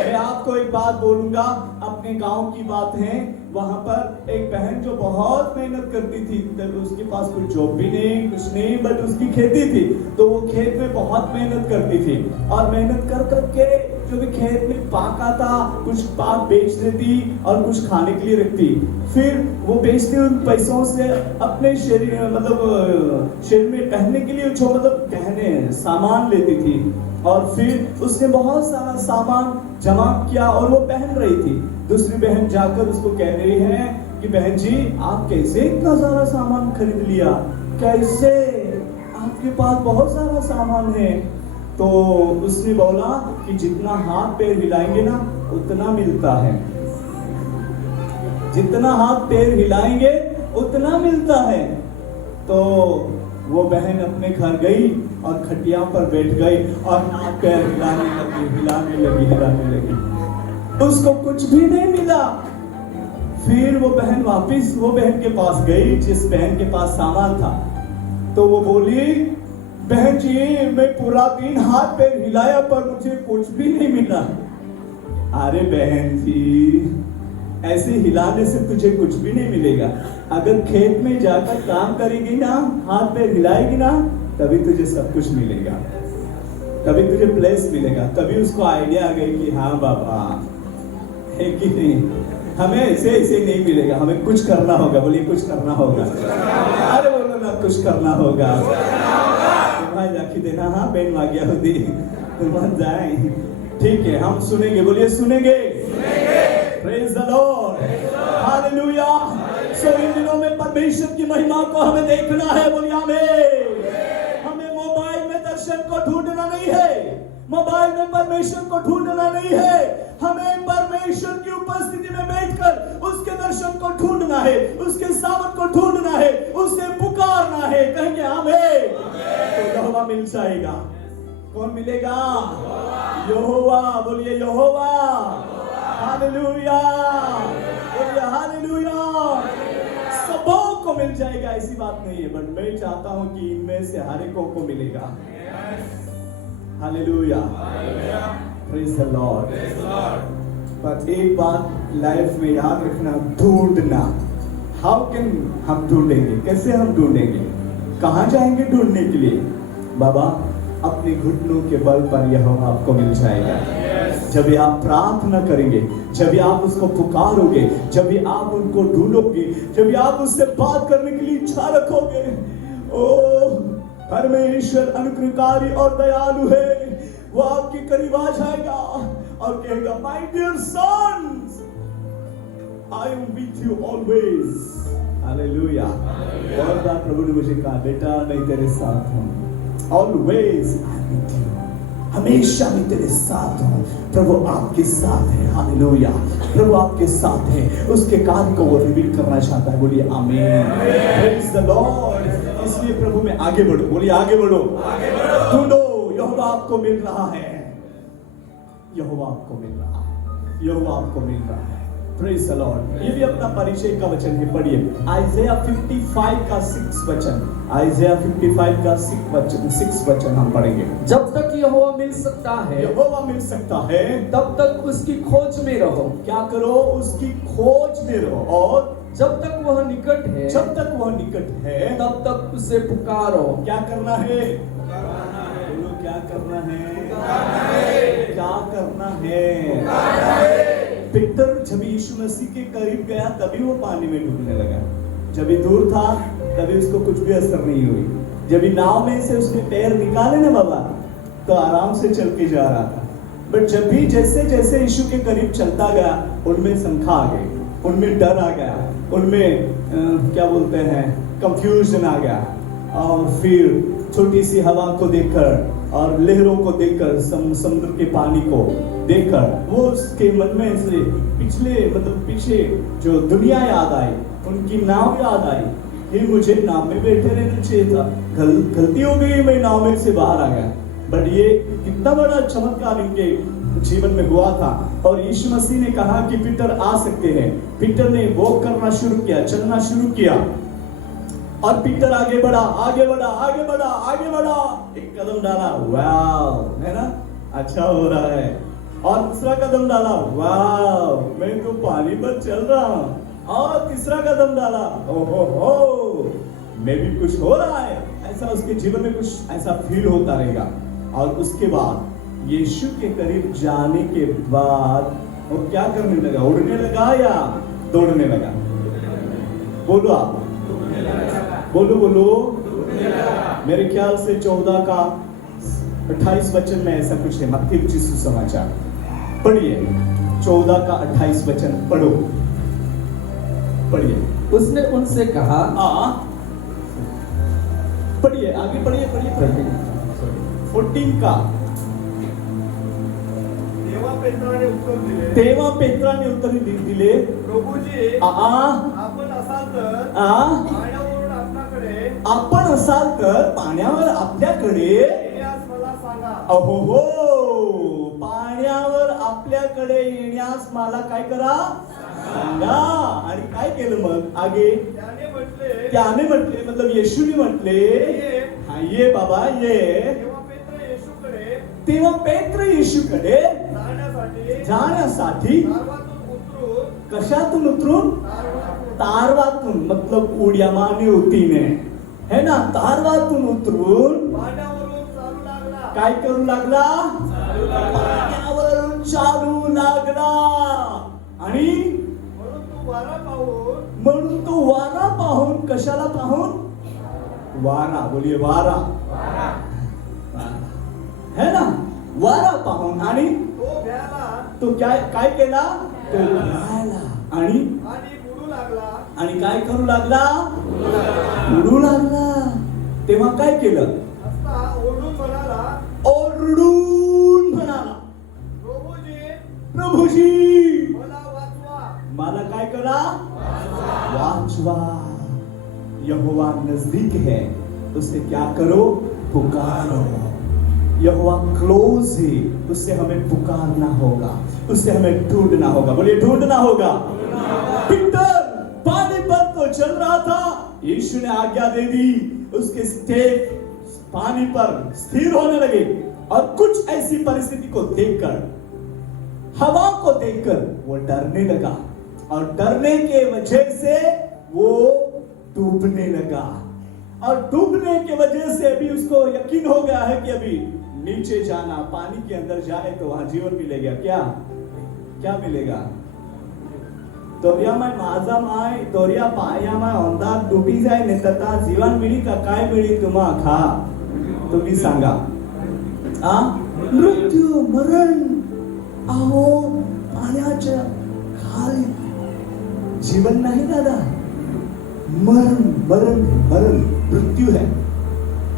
मैं आपको एक बात बोलूंगा, अपने गांव की बात है। वहां पर एक बहन जो बहुत मेहनत करती थी, तो उसके पास कुछ जॉब भी नहीं, कुछ नहीं, बट उसकी खेती थी, तो वो खेत में बहुत मेहनत करती थी, और मेहनत कर करके जो भी खेत में पाक आता, कुछ पाक बेच देती और कुछ खाने के लिए रखती। फिर वो बेचते उन पैसों से अपने शरीर में पहनने के लिए जो गहने सामान लेती थी, और फिर उसने बहुत सारा सामान जमा किया और वो पहन रही थी। दूसरी बहन जाकर उसको कह रही है कि बहन जी, आप कैसे इतना सारा सामान खरीद लिया? कैसे? आपके पास बहुत सारा सामान है। तो उसने बोला कि जितना हाथ पैर हिलाएंगे ना, उतना मिलता है। जितना हाथ पैर हिलाएंगे उतना मिलता है। तो वो बहन अपने घर गई और खटिया पर बैठ गई और हाथ पैर हिलाने लगी। उसको कुछ भी नहीं मिला। फिर वो बहन वापस वो बहन के पास गई जिस बहन के पास सामान था। तो वो बोली, बहन जी, मैं पूरा दिन हाथ पैर हिलाया पर मुझे कुछ भी नहीं मिला। अरे बहन जी, ऐसे हिलाने से तुझे कुछ भी नहीं मिलेगा। अगर खेत में जाकर काम करेगी ना, हाथ पैर हिलाएगी ना, तभी तुझे सब कुछ मिलेगा, तभी तुझे प्लेस मिलेगा। तभी उसको आइडिया आ गई कि हाँ बाबा, है कि नहीं? हमें ऐसे नहीं मिलेगा, हमें कुछ करना होगा। बोलिए कुछ करना होगा। अरे बोलो ना, कुछ करना होगा। तुम्हारी राखी देना, हाँ बहन मांगिया होती तुम जाए। ठीक है, हम सुनेंगे। बोलिए सुनेंगे। Praise the Lord, hallelujah. So इन दिनों में परमेश्वर की महिमा को हमें देखना है। बोलिए आमीन। हमें मोबाइल में दर्शन को ढूंढना नहीं है, मोबाइल में परमेश्वर को ढूंढना नहीं है। हमें परमेश्वर की उपस्थिति में बैठकर उसके दर्शन को ढूंढना है, उसके सामर्थ को ढूंढना है, उसे पुकारना है। कहेंगे आमीन, तो यहोवा मिल जाएगा। कौन मिलेगा? यहोवा। बोलिए यहोवा। हालेलुया, बोलिए हालेलुया। सबों को मिल जाएगा, ऐसी बात नहीं है, बट मैं चाहता हूं कि इनमें से हर एक को मिलेगा। Hallelujah, praise the Lord. पर एक बात लाइफ में याद रखना, ढूंढना। हाउ कैन हम ढूंढेंगे? कैसे हम ढूंढेंगे? कहां जाएंगे ढूंढने के लिए? बाबा, अपने घुटनों के बल पर यह आपको मिल जाएगा। जब भी आप प्रार्थना करेंगे, जब भी आप उसको पुकारोगे, जब भी आप उनको ढूंढोगे, जब भी आप उससे बात करने के लिए इच्छा रखोगे, ओ परमेश्वर अनुग्रहकारी और दयालु है, वो आपके करीब आ जाएगा और कहेगा, my dear sons, I am with you always. Hallelujah. और बार प्रभु ने मुझे कहा, बेटा मैं तेरे साथ हूं, always I am with you, हमेशा मैं तेरे साथ हूं। प्रभु आपके साथ है। हालेलुया, प्रभु आपके साथ है। उसके कार्य को वो रिवील करना चाहता है। बोलिए आमीन, प्रेज द लॉर्ड। इसलिए प्रभु में आगे बढ़ो। बोलिए आगे बढ़ो, ढूंढो। यहोवा आपको मिल रहा है, यहोवा आपको मिल रहा है, यहोवा आपको मिल रहा है। Praise the Lord. ये भी अपना परिचय का वचन है, पढ़िए आइज़ाया 55 का 6 वचन। आइज़ाया 55 का 6 वचन हम पढ़ेंगे। जब तक यहोवा मिल सकता है, यहोवा मिल सकता है, तब तक उसकी खोज में रहो। क्या करो? उसकी खोज में रहो। और जब तक वह निकट है, जब तक वह निकट है, तब तक उसे पुकारो। क्या करना है? बोलो क्या करना है? क्या करना है? पीटर जब यीशु मसीह के करीब गया, तभी वो पानी में डूबने लगा। जब भी दूर था, तभी उसको कुछ भी असर नहीं हुई। जब भी नाव में से उसने पैर निकाले ना बाबा, तो आराम से चल के जा रहा था। बट जब भी जैसे जैसे यीशु के करीब चलता गया, उनमें शंका आ गई, उनमें डर आ गया, उनमें क्या बोलते हैं, कंफ्यूजन आ गया। और फिर छोटी सी हवा को देखकर और लहरों को देखकर, समुद्र के पानी को देखकर, वो उसके मन में से पीछे जो दुनिया याद आई, उनकी नाव याद आई कि मुझे नाव में बैठे रहना चाहिए था। गलती हो गई, मैं नाव में से बाहर आ गया। बट ये कितना बड़ा चमत्कार इनके जीवन में हुआ था। और यीशु मसीह ने कहा कि पीटर आ सकते हैं। पीटर ने वॉक करना शुरू किया, चलना शुरू किया, और पीटर आगे बढ़ा, आगे बढ़ा, आगे बढ़ा, आगे बढ़ा। एक कदम डाला, वाव, है ना, अच्छा हो रहा है। और दूसरा कदम डाला, वाव, मैं तो पानी पर चल रहा हूं। और तीसरा कदम डाला, ओहो हो, मैं भी कुछ हो रहा है। ऐसा उसके जीवन में कुछ ऐसा फील होता रहेगा। और उसके बाद यीशु के करीब जाने के बाद वो क्या करने लगा? उड़ने लगा या दौड़ने लगा? बोलो आप, बोलो बोलो। मेरे ख्याल से 14 का 28 वचन में ऐसा कुछ है। मत्ती रचित सुसमाचार पढ़िए, 14 का 28 वचन पढ़ो, पढ़िए। उसने उनसे कहा, पढ़िए, आगे पढ़िए, पढ़िए 14 का। तेव्हा पेत्राने उत्तर दिले, प्रभूजी, आपण असाल तर आपण असाल तर पाण्यावर आपल्याकडे येण्यास मला सांगा. अहो हो, पाण्यावर आपल्याकडे येण्यास मला काय करा? सांगा. आणि काय केलं मग? आगे त्याने म्हटले, मतलब येशूने म्हटले, हा ये बाबा ये. तेव्हा पेत्र येशूकडे जाण्यासाठी कशातून उतरून? तारवातून, मतलब उड्या मारने होती ने, है ना, तारवातून उतरून काय करू लागला? पाण्यावरून चालू लागला. आणि वारा पाहून म्हणून तो वारा पाहून, कशाला पाहून? वारा, बोलिए वारा, है ना, वारा पाहून आणि तो भ्याला तो काय केला? तो भ्याला आणि बुडू लागला. आणि काय करू लागला? उडू लागला. तेव्हा काय केलं? असता ओरडून म्हणाला, ओरडून म्हणाला, प्रभुजी मला वाचवा. मला काय करा? वाचवा. यहोवा नजदीक है, उससे क्या करो? पुकारो. यहोवा क्लोज है, उससे हमें पुकारना होगा, उससे हमें ढूंढना होगा. बोलिए ढूंढना होगा. पीटर पानी पर तो चल रहा था, यीशु ने आज्ञा दे दी, उसके स्टेप पानी पर स्थिर होने लगे. और कुछ ऐसी परिस्थिति को देखकर, हवा को देखकर वो डरने लगा, और डरने के वजह से वो डूबने लगा. और डूबने के वजह से अभी उसको यकीन हो गया है कि अभी नीचे जाना, पानी के अंदर जाए तो वहां जीवन मिलेगा. क्या क्या मिलेगा? तोरियामाय माझा माय तोरिया पायामाय अंधार डुबी जाय ने तथा जीवन मिळी का काय मिळी तुम्हा खा. तुम्ही सांगा. मृत्यू, मरण. अहो पाण्याच्या खाली जीवन नाही दादा, मरण मरण मरण मृत्यू है.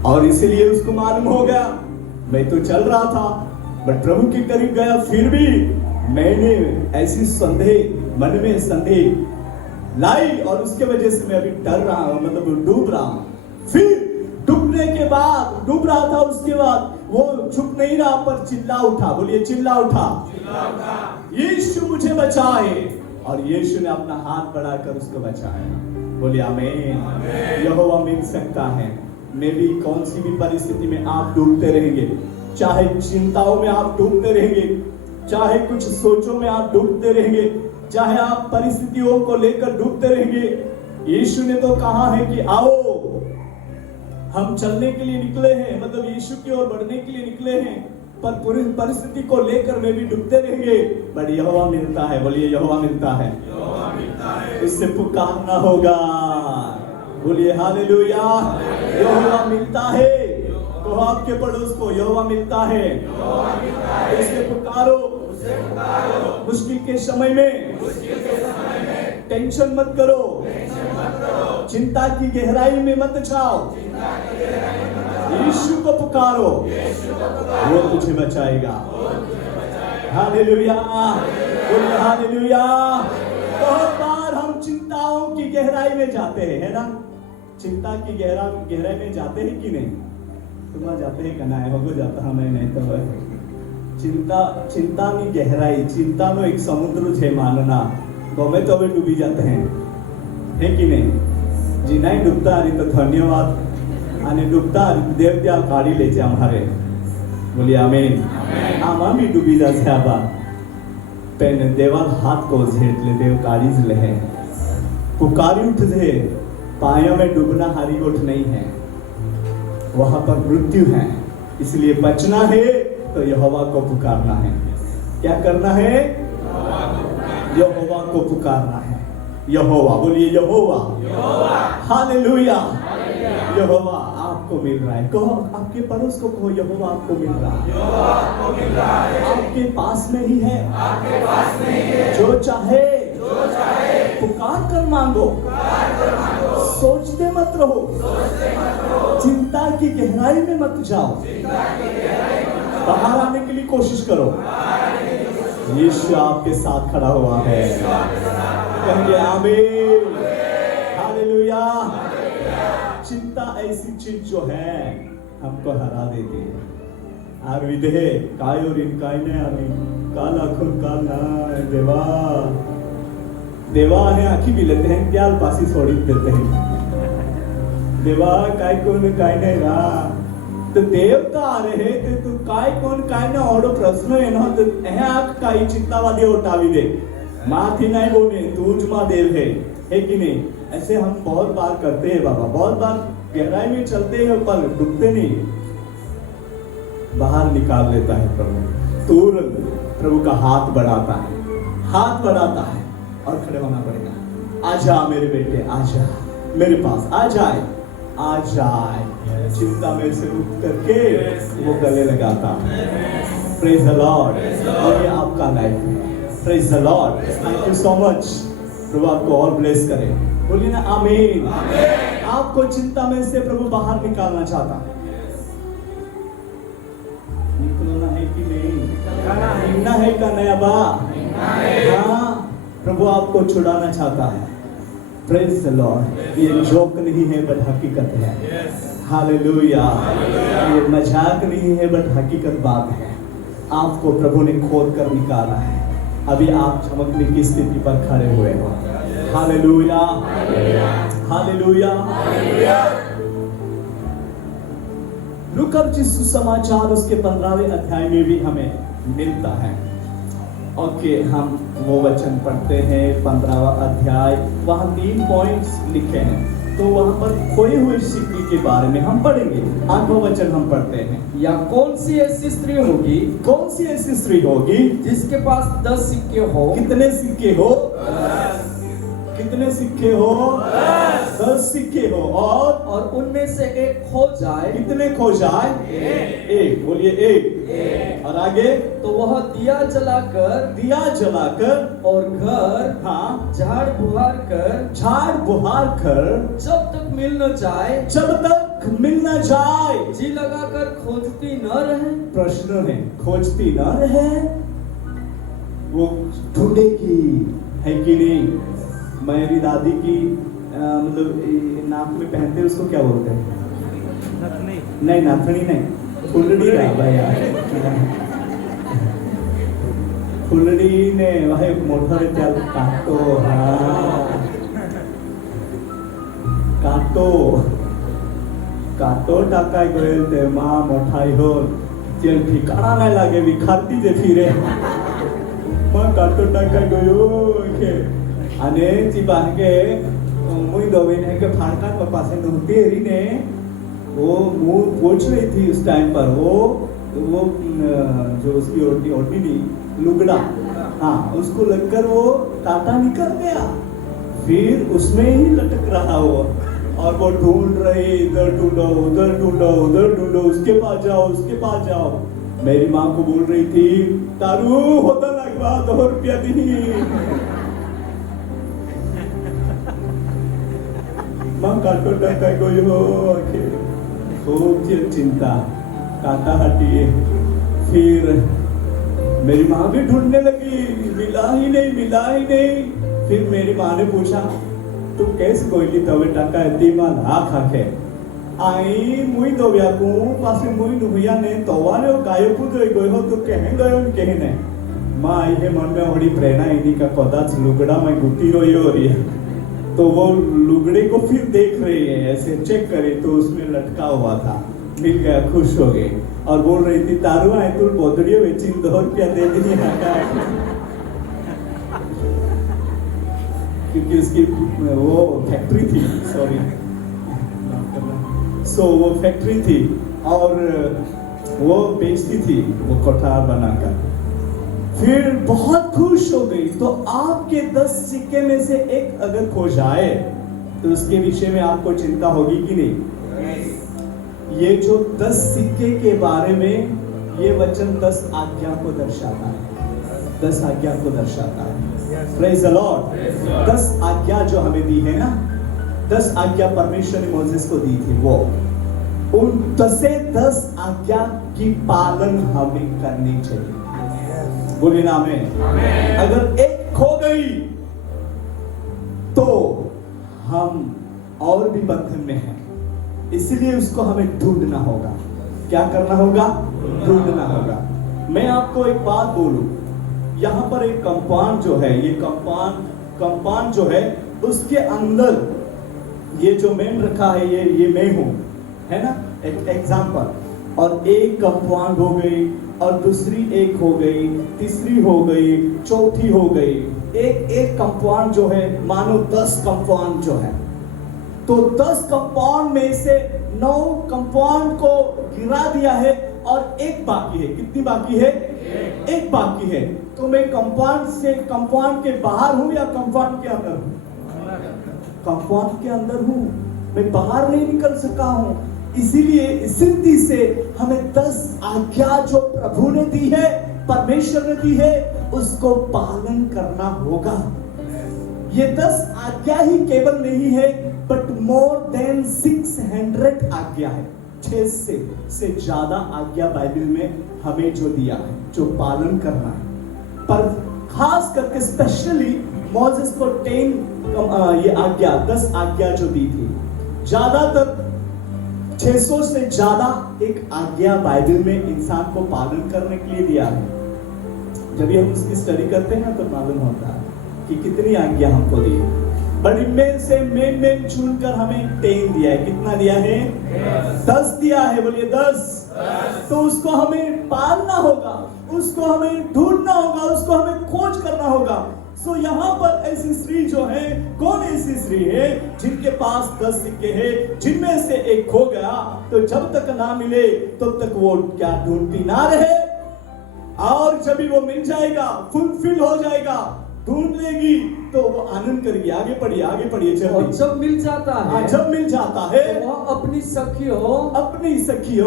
और इसलिए उसको मालूम हो गया, मैं तो चल रहा था बट प्रभु के करीब गया, फिर भी मैंने ऐसी संदेह, मन में संदेह लाई, और उसके वजह से मैं अभी डर रहा हूं, मतलब डूब रहा हूं. फिर डूबने के बाद, डूब रहा था, उसके बाद वो चुप नहीं रहा पर चिल्ला उठा. बोलिए चिल्ला उठा. यीशु मुझे बचाए. और यीशु ने अपना हाथ बढ़ाकर उसको बचाया. बोलिए आमीन. यहोवा मिल सकता है. मे भी कौन सी भी परिस्थिति में आप डूबते रहेंगे, चाहे चिंताओं में आप डूबते रहेंगे, चाहे कुछ सोचों में आप डूबते रहेंगे, चाहे आप परिस्थितियों को लेकर डूबते रहेंगे, यीशु ने तो कहा है कि आओ हम चलने के लिए निकले हैं, मतलब यीशु की ओर बढ़ने के लिए निकले हैं, पर पूरी परिस्थिति को लेकर में भी डूबते रहेंगे, बट यहोवा मिलता है. बोलिए यहोवा मिलता है. उससे पुकारना होगा. बोलिए हालेलुया. यहोवा मिलता है. तो आपके पड़ोस को यहोवा मिलता है. उससे पुकारो. मुश्किल के समय में टेंशन मत करो, चिंता की गहराई में मत जाओ, यीशु को पुकारो, वो तुझे बचाएगा. हालेलुया. बोलिए हालेलुया. बहुत बार हम चिंताओं की गहराई में जाते हैं, है ना? चिंता की गहराई में जाते हैं कि नहीं? तुम जाते हैं कहना है, हो जाता हमें नहीं तो चिंता में गहराई, चिंता में एक समुद्र है मानना, गमे तो डूबी जाते हैं, है कि नहीं? जी नहीं डूबता अरे तो धन्यवाद, आणि डूबता देव त्या काढी लेचे आम्हारे. बोलिए आमीन. आम्हा मी डूबी जाते आबा, पेन देवा हाथ को झेटले देव काढीच ले. पुकारी उठ दे. पायों में डूबना हारी गोठ नहीं है, वहां पर मृत्यु है. इसलिए बचना है तो यहोवा को पुकारना है. क्या करना है? यहोवा को पुकारना है. यहोवा. बोलिए यहोवा. हालेलुया. यहोवा आपको मिल रहा है. कहो आपके पड़ोस को, कहो यहोवा आपको मिल रहा है. आपके पास में ही है. जो चाहे पुकार कर मांगो. सोचते मत रहो. चिंता की गहराई में मत जाओ. बाहर आने के लिए कोशिश करो. यीशु आपके साथ खड़ा हुआ है. कहेंगे आमीन. हालेलुया. चिंता ऐसी चीज जो है हमको हरा देती है. आर विधे काय और इनकाय ने आम्ही काल आखून काल ना देवा देवा है आखी भी लेते हैं, त्याल पासी छोड़ी देते हैं. देवा काय कोण काय नाही रा. तर देव का आहे ते तू काय कोण काय ना ओढो प्रश्न आहे ना, तर ह्या काही चिंतावादी उठावी दे. माथी नहीं बोले तूज मा देव है कि नहीं? ऐसे हम बहुत बार करते हैं बाबा, बहुत बार गहराई में चलते हैं पर डूबते नहीं. बाहर निकाल लेता है प्रभु. तुरंत प्रभु का हाथ बढ़ाता है, हाथ बढ़ाता है. और खड़े होना पड़ेगा। आजा मेरे बेटे, आजा मेरे पास, आ जाए, आ जाए। चिंता में से उठ करके वो गले लगाता। Praise the Lord. और ये आपका लाइफ है। Praise the Lord. Thank you so much. प्रभु आपको और ब्लेस करे। बोलिए ना आमीन। आपको चिंता में से प्रभु बाहर निकालना चाहता है। निकलना है कि नहीं? ना है का नया बा? हाँ, प्रभु आपको छुड़ाना चाहता है। Praise the Lord. ये जोक नहीं है बट हकीकत है। हालेलुया। ये मजाक नहीं है बट हकीकत बात है। आपको प्रभु ने खोद कर निकाला है। अभी आप चमकने की स्थिति पर खड़े हुए हो। Hallelujah, hallelujah. लूका रचित सुसमाचार उसके 15वें अध्याय में भी हमें मिलता है। ओके, हम वो वचन पढ़ते हैं 15वां अध्याय। वहाँ 3 पॉइंट्स लिखे हैं, तो वहाँ पर खोए हुए सिक्के के बारे में हम पढ़ेंगे। 8वां वचन हम पढ़ते हैं। या कौन सी ऐसी स्त्री होगी, कौन सी ऐसी स्त्री होगी जिसके पास 10 सिक्के हो? कितने सिक्के हो? कितने सिक्के हो? 10 सिक्के हो। और उनमें से एक खो जाए। कितने खो जाए? एक। बोलिए एक। और आगे? तो वह दिया जलाकर और घर हाँ झाड़ बुहार कर जब तक मिल न जाए जी लगाकर खोजती न रहे। प्रश्न है, खोजती न रहे, वो ढूंढेगी, है कि नहीं? मेरी दादी की मतलब नाक में पहनते उसको क्या बोलते हैं? नहीं, नाथनी नहीं, फुलड़ी का भैया। फुलड़ी ने वह मोटर चल काटो। हाँ, काटो टाका गए ते माँ मोठाई हो चल ठिकाना नहीं लागे विखाती जे फिरे माँ काटो टाका गयो के अने ची बांगे मुई दोवेन है के फाड़का के पास नहोती एरी ने वो मुंह पोंछ रही थी उस टाइम पर। वो जो उसकी ओढ़नी नहीं, लुगड़ा, हाँ, उसको लगकर वो कांटा निकल गया। फिर उसमें ही लटक रहा वो, और वो ढूंढ रही, इधर ढूंढो, उधर ढूंढो, उधर ढूंढो, उसके पास जाओ। मेरी माँ को बोल रही थी, तारू होता लगवा 2 रुपया दी। माँ काटो टाका कोई हो आके खूब चिंता, काटा हटिए। फिर मेरी माँ भी ढूंढने लगी, मिला ही नहीं। फिर मेरी माँ ने पूछा, तू कैसे गोइली तवे टाका एती माँ लाख आके आई मुई दोव्या को पासे मुई नुहिया ने तोवाले गायो को गयो हो तो कहे ने माँ आई है मन में बड़ी प्रेरणा इन्हीं का कदाच लुगड़ा में गुटी रोई हो रही है। तो वो लुगड़े को फिर देख रही है, ऐसे चेक करे तो उसमें लटका हुआ था। मिल गया, खुश हो गई और बोल रही थी, तारू आए तू बोतड़ियों बेची 2 रुपया दे दी। क्योंकि उसकी वो फैक्ट्री थी, वो फैक्ट्री थी और वो बेचती थी वो कोठार बनाकर। फिर बहुत खुश हो गई। तो आपके 10 सिक्के में से एक अगर खो जाए तो उसके विषय में आपको चिंता होगी कि नहीं? ये जो 10 सिक्के के बारे में ये वचन 10 आज्ञा को दर्शाता है। 10 आज्ञा को दर्शाता है। Praise the Lord. 10 आज्ञा जो हमें दी है ना, 10 आज्ञा परमेश्वर ने मोसेस को दी थी। वो उन 10 आज्ञा की पालन हमें करनी चाहिए। बोलिए ना आमीन। अगर एक खो गई तो हम और भी बंधन में हैं, इसलिए उसको हमें ढूंढना होगा। क्या करना होगा? ढूंढना होगा। मैं आपको एक बात बोलूं, यहाँ पर एक कंपाउंड जो है, ये कंपाउंड जो है उसके अंदर ये जो मैं रखा है ये मैं हूं, है ना? एक एग्जाम्पल। और एक कंपाउंड हो गई और दूसरी एक हो गई, तीसरी हो गई, चौथी हो गई। एक कंपाउंड जो है मानो 10 कंपाउंड जो है, तो 10 कंपाउंड में से 9 कंपाउंड को गिरा दिया है और एक बाकी है। कितनी बाकी है? एक बाकी है। तो मैं कंपाउंड के बाहर हूं या कंपाउंड के अंदर हूं? कंपाउंड के अंदर हूं, मैं बाहर नहीं निकल सका हूं। इसीलिए इस रीति से हमें 10 आज्ञा जो प्रभु ने दी है, परमेश्वर ने दी है, उसको पालन करना होगा। ये 10 आज्ञा ही केवल नहीं है, बट मोर देन 600 आज्ञा है। 600 से ज्यादा आज्ञा बाइबल में हमें जो दिया है, जो पालन करना है। पर खास करके स्पेशली मोसेस को 10 आज्ञा जो दी थी, ज्यादातर 600 से ज्यादा एक आज्ञा बाइबल में इंसान को पालन करने के लिए दिया है। जब हम इसकी स्टडी करते हैं तो मालूम होता है कि कितनी आज्ञा हमको दी है। बट इनमें से मेन चुनकर हमें 10 दिया है। कितना दिया है? 10 दिया है। बोलिए 10। तो उसको हमें पालना होगा, उसको हमें ढूंढना होगा, उसको हमें खोज करना होगा। सो यहाँ पर ऐसी स्त्री जो है, कौन ऐसी स्त्री है जिनके पास 10 सिक्के हैं, जिनमें से एक खो गया तो जब तक ना मिले तब तक वो क्या ढूंढती ना रहे, और जब भी वो मिल जाएगा, फुलफिल हो जाएगा, ढूंढ लेगी तो वो आनंद करेगी। आगे पढ़िए और जब मिल जाता है, जब मिल जाता है तो वह अपनी सखियों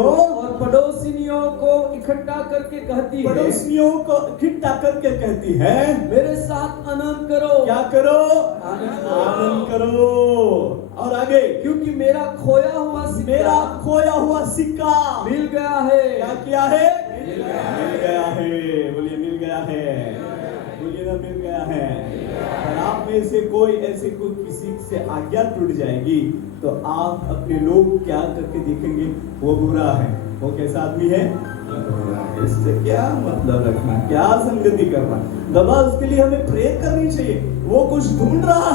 और पड़ोसिनियों को इकट्ठा करके कहती है, पड़ोसियों को इकट्ठा करके कहती है, मेरे साथ आनंद करो। क्या करो? आनंद करो। और आगे, क्योंकि मेरा खोया हुआ सिक्का मिल गया है। क्या किया है? मिल गया है। बोलिए मिल गया है। बोलिए ना मिल गया है। और आप में से कोई किसी से आज्ञा टूट जाएगी तो आप अपने लोग क्या करके देखेंगे? वो बुरा है। वो कैसा आदमी है? इससे क्या मतलब रखना, क्या संगति करना। बाबा उसके लिए हमें प्रेयर करनी चाहिए। वो कुछ ढूंढ रहा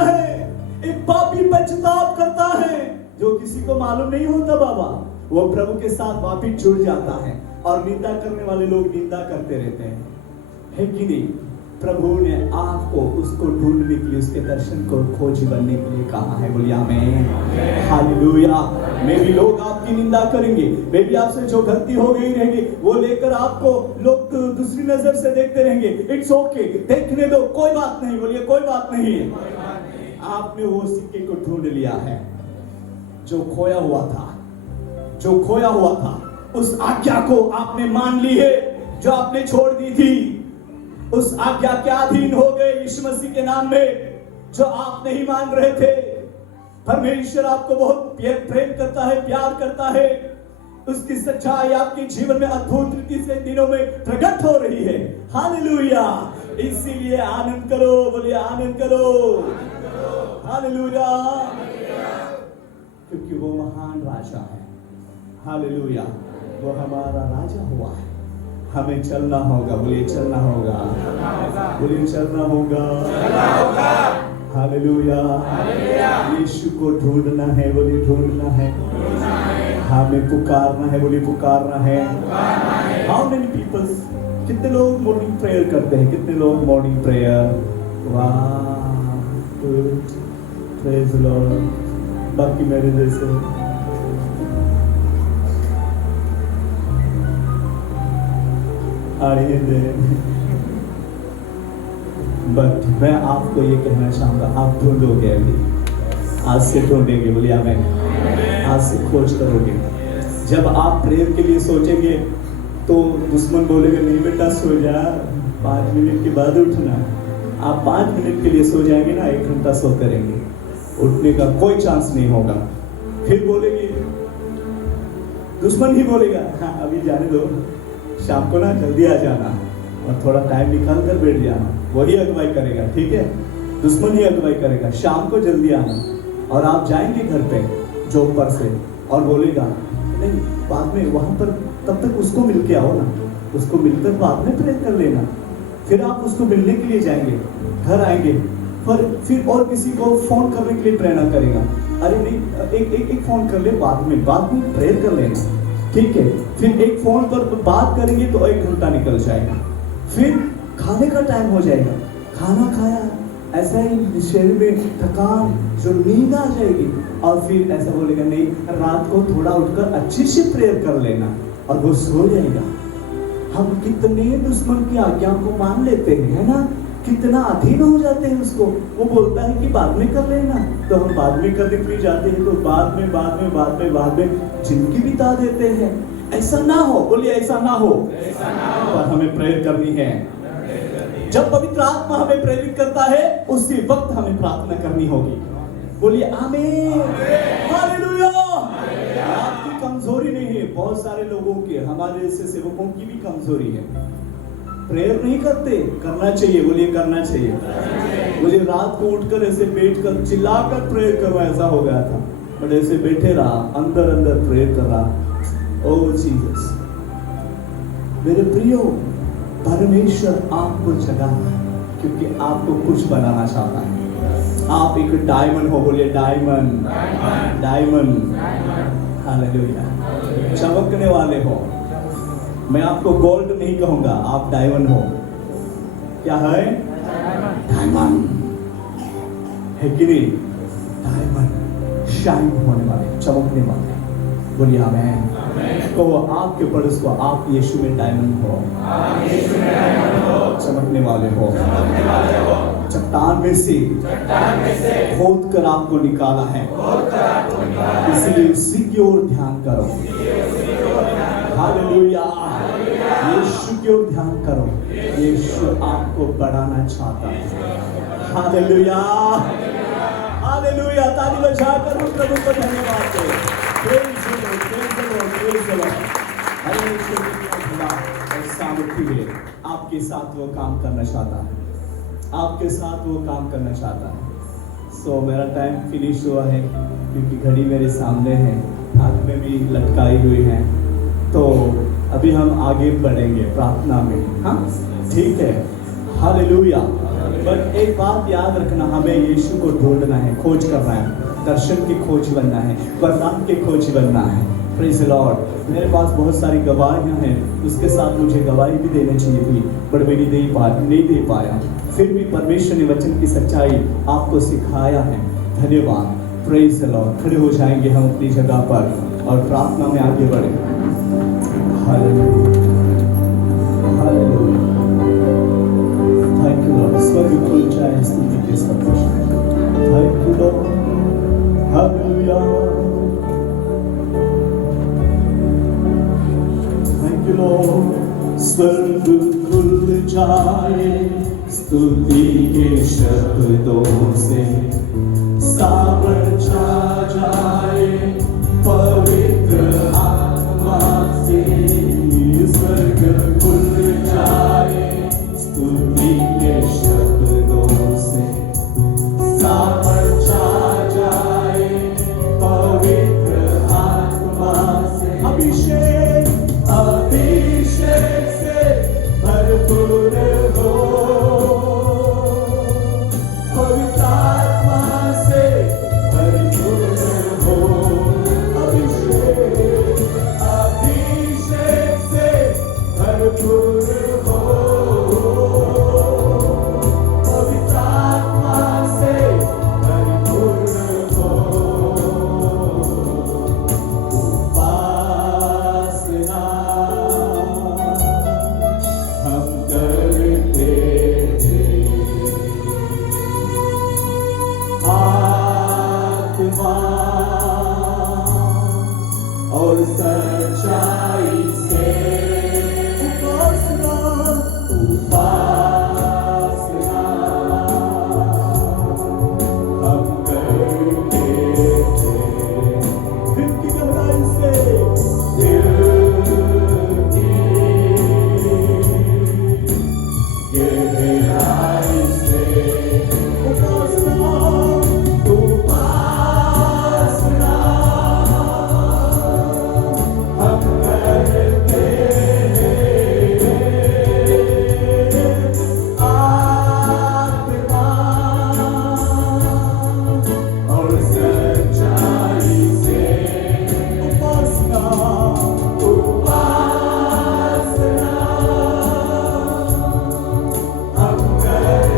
है। एक पापी पश्चाताप करता है जो किसी को मालूम नहीं होता। बाबा वो प्रभु के साथ वापिस जुड़ जाता है, और निंदा करने वाले लोग निंदा करते रहते हैं, है कि नहीं? प्रभु ने आपको उसको ढूंढने के लिए, उसके दर्शन को खोजी बनने के लिए कहा है। बोलिए आमीन, हालेलुया। मे भी लोग आपकी निंदा करेंगे, मे भी आपसे जो गलती हो गई रहेगी वो लेकर आपको लोग दूसरी नजर से देखते रहेंगे। इट्स ओके, देखने दो, कोई बात नहीं। बोलिए कोई बात नहीं। आपने वो सिक्के को ढूंढ लिया है जो खोया हुआ था। उस आज्ञा को आपने मान ली है जो आपने छोड़ दी थी। उस आज्ञा के अधीन हो गए यीशु मसीह के नाम में, जो आप नहीं मान रहे थे। परमेश्वर आपको बहुत प्रेम करता है, प्यार करता है। उसकी सच्चाई आपके जीवन में अद्भुत रीति से दिनों में प्रकट हो रही है। हालेलुया। इसीलिए आनंद करो। बोलिए आनंद करो। हालेलुया। क्योंकि वो महान राजा है। हालेलुया। वो हमारा राजा हुआ है। हमें चलना होगा। बोलिए चलना होगा। बोलिए चलना होगा। हालेलुया। यीशु को ढूंढना है। बोलिए ढूंढना है। हमें पुकारना है। बोलिए पुकारना है। हाउ मेनी पीपल्स, कितने लोग मॉर्निंग प्रेयर करते हैं? कितने लोग मॉर्निंग प्रेयर? वाह, गुड, प्रेज द लॉर्ड। बाकी मेरे जैसे बट मैं आपको ये कहना चाहूंगा, आप ढूंढोगे अभी। आज से ढूंढेंगे। बोलिए आमीन। आज से खोज करोगे। जब आप प्रेयर के लिए सोचेंगे तो दुश्मन बोलेगा नहीं बेटा सो जा, 5 मिनट के बाद उठना। आप 5 मिनट के लिए सो जाएंगे ना, 1 घंटा सोते रहेंगे, उठने का कोई चांस नहीं होगा। फिर बोलेंगे, दुश्मन ही बोलेगा हाँ अभी जाने दो, शाम को ना जल्दी आ जाना और थोड़ा टाइम निकाल कर बैठ जाना। वही अगुवाई करेगा, ठीक है? दुश्मन ही अगुवाई करेगा, शाम को जल्दी आना। और आप जाएंगे घर पे जॉब पर से और बोलेगा नहीं बाद में वहां पर, तब तक उसको मिल के आओ ना, उसको मिलकर बाद में प्रेयर कर लेना। फिर आप उसको मिलने के लिए जाएंगे, घर आएंगे, फिर और किसी को फोन करने के लिए प्रेरणा करेगा। अरे नहीं एक फोन कर ले, बाद में प्रेयर कर लेना, ठीक है? फिर एक फोन पर बात करेंगे तो 1 घंटा निकल जाएगा। फिर खाने का टाइम हो जाएगा, खाना खाया, ऐसा ही शरीर में थकान, जो नींद आ जाएगी, और फिर ऐसा बोलेगा नहीं रात को थोड़ा उठकर अच्छी से प्रेयर कर लेना, और वो सो जाएगा। हम कितने दुश्मन की आज्ञा को मान लेते हैं, है ना, कितना अधीन हो जाते हैं उसको। वो बोलता है कि बाद में कर लेना, तो हम बाद में करने के लिए जाते हैं, तो बाद में जिंदगी बिता देते हैं। ऐसा ना हो, बोलिए ऐसा ना हो, पर हमें प्रेयर करनी है। जब पवित्र आत्मा हमें प्रेरित करता है उसी वक्त हमें प्रार्थना करनी होगी। बोलिए आमीन, हालेलुया। आपकी कमजोरी नहीं है, बहुत सारे लोगों के, हमारे जैसे सेवकों की भी कमजोरी है। प्रेयर नहीं करते, करना चाहिए, बोलिए करना चाहिए। मुझे रात को उठकर ऐसे बैठकर चिल्लाकर प्रेयर करो ऐसा हो गया था, बट ऐसे बैठे रहा, अंदर अंदर प्रेयर कर रहा। ओह जीसस, मेरे प्रियो, परमेश्वर आपको जगा क्योंकि आपको कुछ बनाना चाहता है। आप एक डायमंड हो, बोलिए डायमंड, डायमंड, हालेलुया, चमकने वाले हो। मैं आपको गोल्ड नहीं कहूंगा, आप डायमंड हो। क्या है? डायमंड है कि नहीं? डायमंड शाइन होने वाले, चमकने वाले। बोलिए आमीन। तो आपके पड़ोस को, आप यीशु में डायमंड हो, चमकने वाले हो। चट्टान में से खोद कर आपको निकाला है, इसलिए उसी की ओर ध्यान करो। हालेलुया, यीशु की ओर ध्यान करो। यीशु आपको बढ़ाना चाहता है। Hallelujah, hallelujah. ताली बजाकर हम प्रभु को धन्यवाद दें। Praise the Lord, praise the Lord, praise the Lord. परमेश्वर की खुदा और सामर्थ्य में आपके साथ वो काम करना चाहता है, आपके साथ वो काम करना चाहता है। सो मेरा टाइम फिनिश हुआ है क्योंकि घड़ी मेरे सामने है, हाथ में भी लटकाई हुई है। तो अभी हम आगे बढ़ेंगे प्रार्थना में, हाँ ठीक है, हालेलुया। बट एक बात याद रखना, हमें यीशु को ढूंढना है, खोज करना है, दर्शन की खोज बनना है, वरदान की खोज बनना है। Praise the Lord. मेरे पास बहुत सारी गवाहियाँ हैं, उसके साथ मुझे गवाही भी देनी चाहिए थी, बट मैं नहीं दे पाया। फिर भी परमेश्वर ने वचन की सच्चाई आपको सिखाया है। धन्यवाद। Praise the Lord. खड़े हो जाएंगे हम अपनी जगह पर और प्रार्थना में आगे बढ़े। Hallelujah, hallelujah. Thank you Lord. स्वर्ग खुल जाए स्तुति के सब कुछ। Thank you Lord, hallelujah. Thank you Lord. स्वर्ग खुल जाए स्तुति के शब्दों से, सावर छा जाए पवित्र आत्मा से। स्वर्ग खुल जाए स्तुति के शब्दों से, सावर छा जाए पवित्र आत्मा से। अभिषेक, अभिषेक से भरपूर हो, पवित्र आत्मा से भरपूर हो। अभिषेक, अभिषेक से भरपूर हो, पवित्र आत्मा से भरपूर हो। उपासना हम करते हैं, आत्मा और सच्चाई से। उपासना, उपासना हम करते हैं, दिल की गहराई से, दिल की गहराई से। उपासना, उपासना हम करते हैं, आत्मा और सच्चाई से। उपासना, उपासना हम करते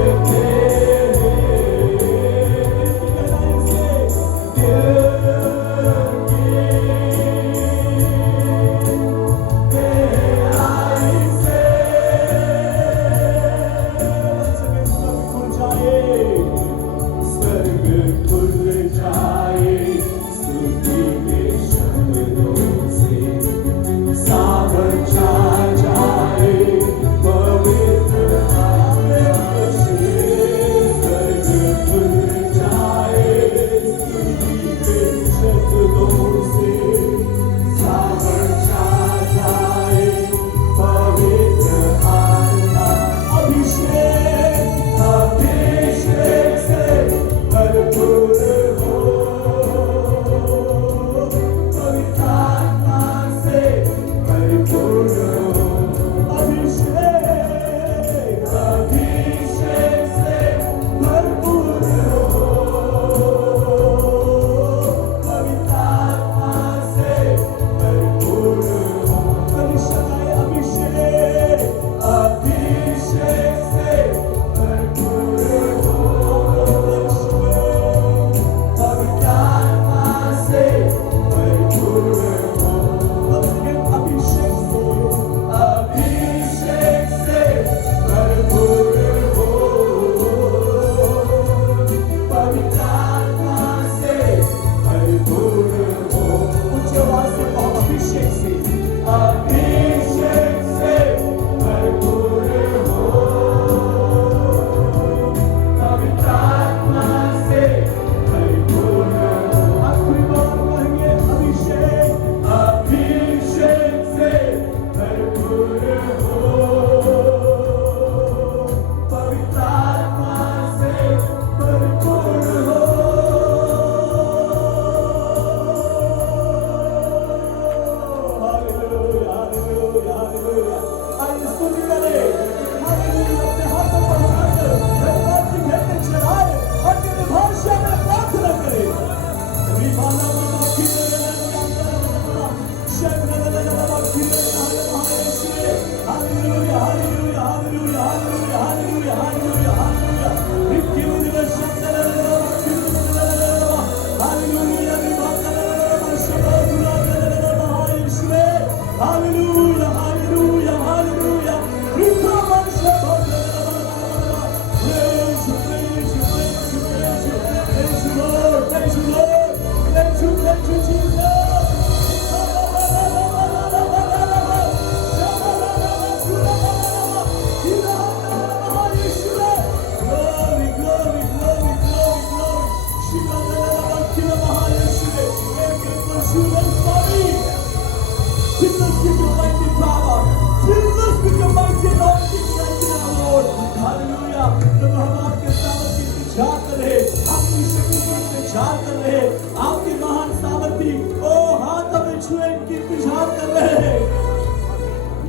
इंतजार कर रहे हैं, आपके महान सामर्थी ओ हाथ हमें छुए इनकी इंतजार कर रहे हैं।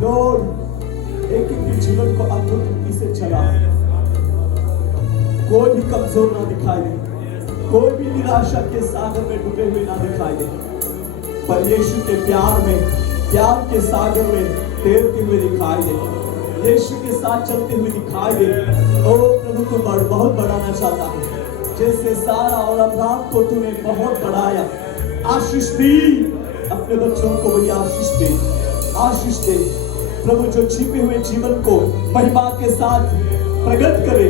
लॉर्ड एक एक जीवन को अद्भुत रीति से चला, कोई भी कमजोर ना दिखाई दे, कोई भी निराशा के सागर में डूबे हुए ना दिखाई दे, पर यीशु के प्यार में, प्यार के सागर में तैरते हुए दिखाई दे, यीशु के साथ चलते हुए दिखाई दे। ओ प्रभु को बहुत बढ़ाना चाहता हूँ, जैसे सारा और अब्राहम को तूने बहुत बढ़ाया, आशीष दी अपने बच्चों को, वही आशीष दे, आशीष दे प्रभु। जो छिपे हुए जीवन को महिमा के साथ प्रकट करे,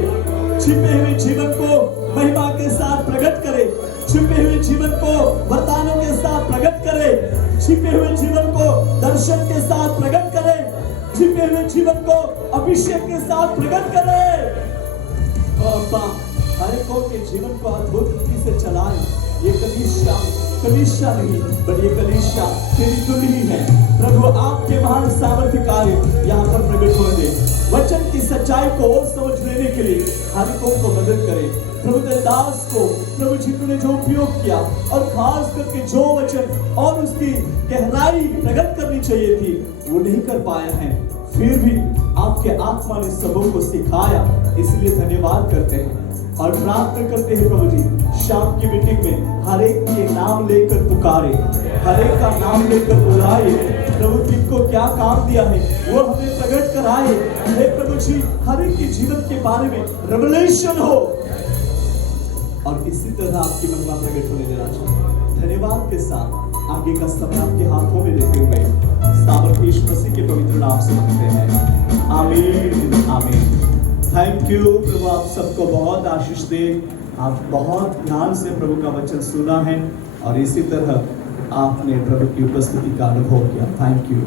छिपे हुए जीवन को महिमा के साथ प्रकट करे, छिपे हुए जीवन को वरदानों के साथ प्रकट करे, छिपे हुए जीवन को दर्शन के साथ प्रकट करे, छिपे हुए जीवन को अभिषेक के साथ प्रकट करे। हर एक के जीवन को अद्भुत रीति से चलाए। ये कलीसिया नहीं, बट ये कलीसिया तेरी दुल्हन है। प्रभु आपके महान सामर्थ्य कार्य यहाँ पर प्रकट होने दे। वचन की सच्चाई को और समझ लेने के लिए हर एक को मदद करे। प्रभु तेरे दास को प्रभु जी तूने जो उपयोग किया, और खास करके जो वचन और उसकी गहराई प्रकट करनी चाहिए थी वो नहीं कर पाया है, फिर भी आपके आत्मा ने सबों को सिखाया, इसलिए धन्यवाद करते हैं और प्रार्थना करते हैं प्रभु जी शाम की मीटिंग में हर एक के नाम लेकर पुकारे, हर एक का नाम लेकर बुलाए। प्रभु जिनको क्या काम दिया है वो हमें प्रकट कराए। हे प्रभु जी हर एक के जीवन के बारे में रेवलेशन हो, और इसी तरह आपकी महिमा प्रकट होने देना चाहिए। धन्यवाद के साथ आगे का समय आपके हाथों में देते हुए सामर्थ्य यीशु मसीह के पवित्र नाम से मांगते हैं, आमीन आमीन। थैंक यू प्रभु, आप सबको बहुत आशीष दे। आप बहुत ध्यान से प्रभु का वचन सुना है और इसी तरह आपने प्रभु की उपस्थिति का अनुभव किया। Thank you.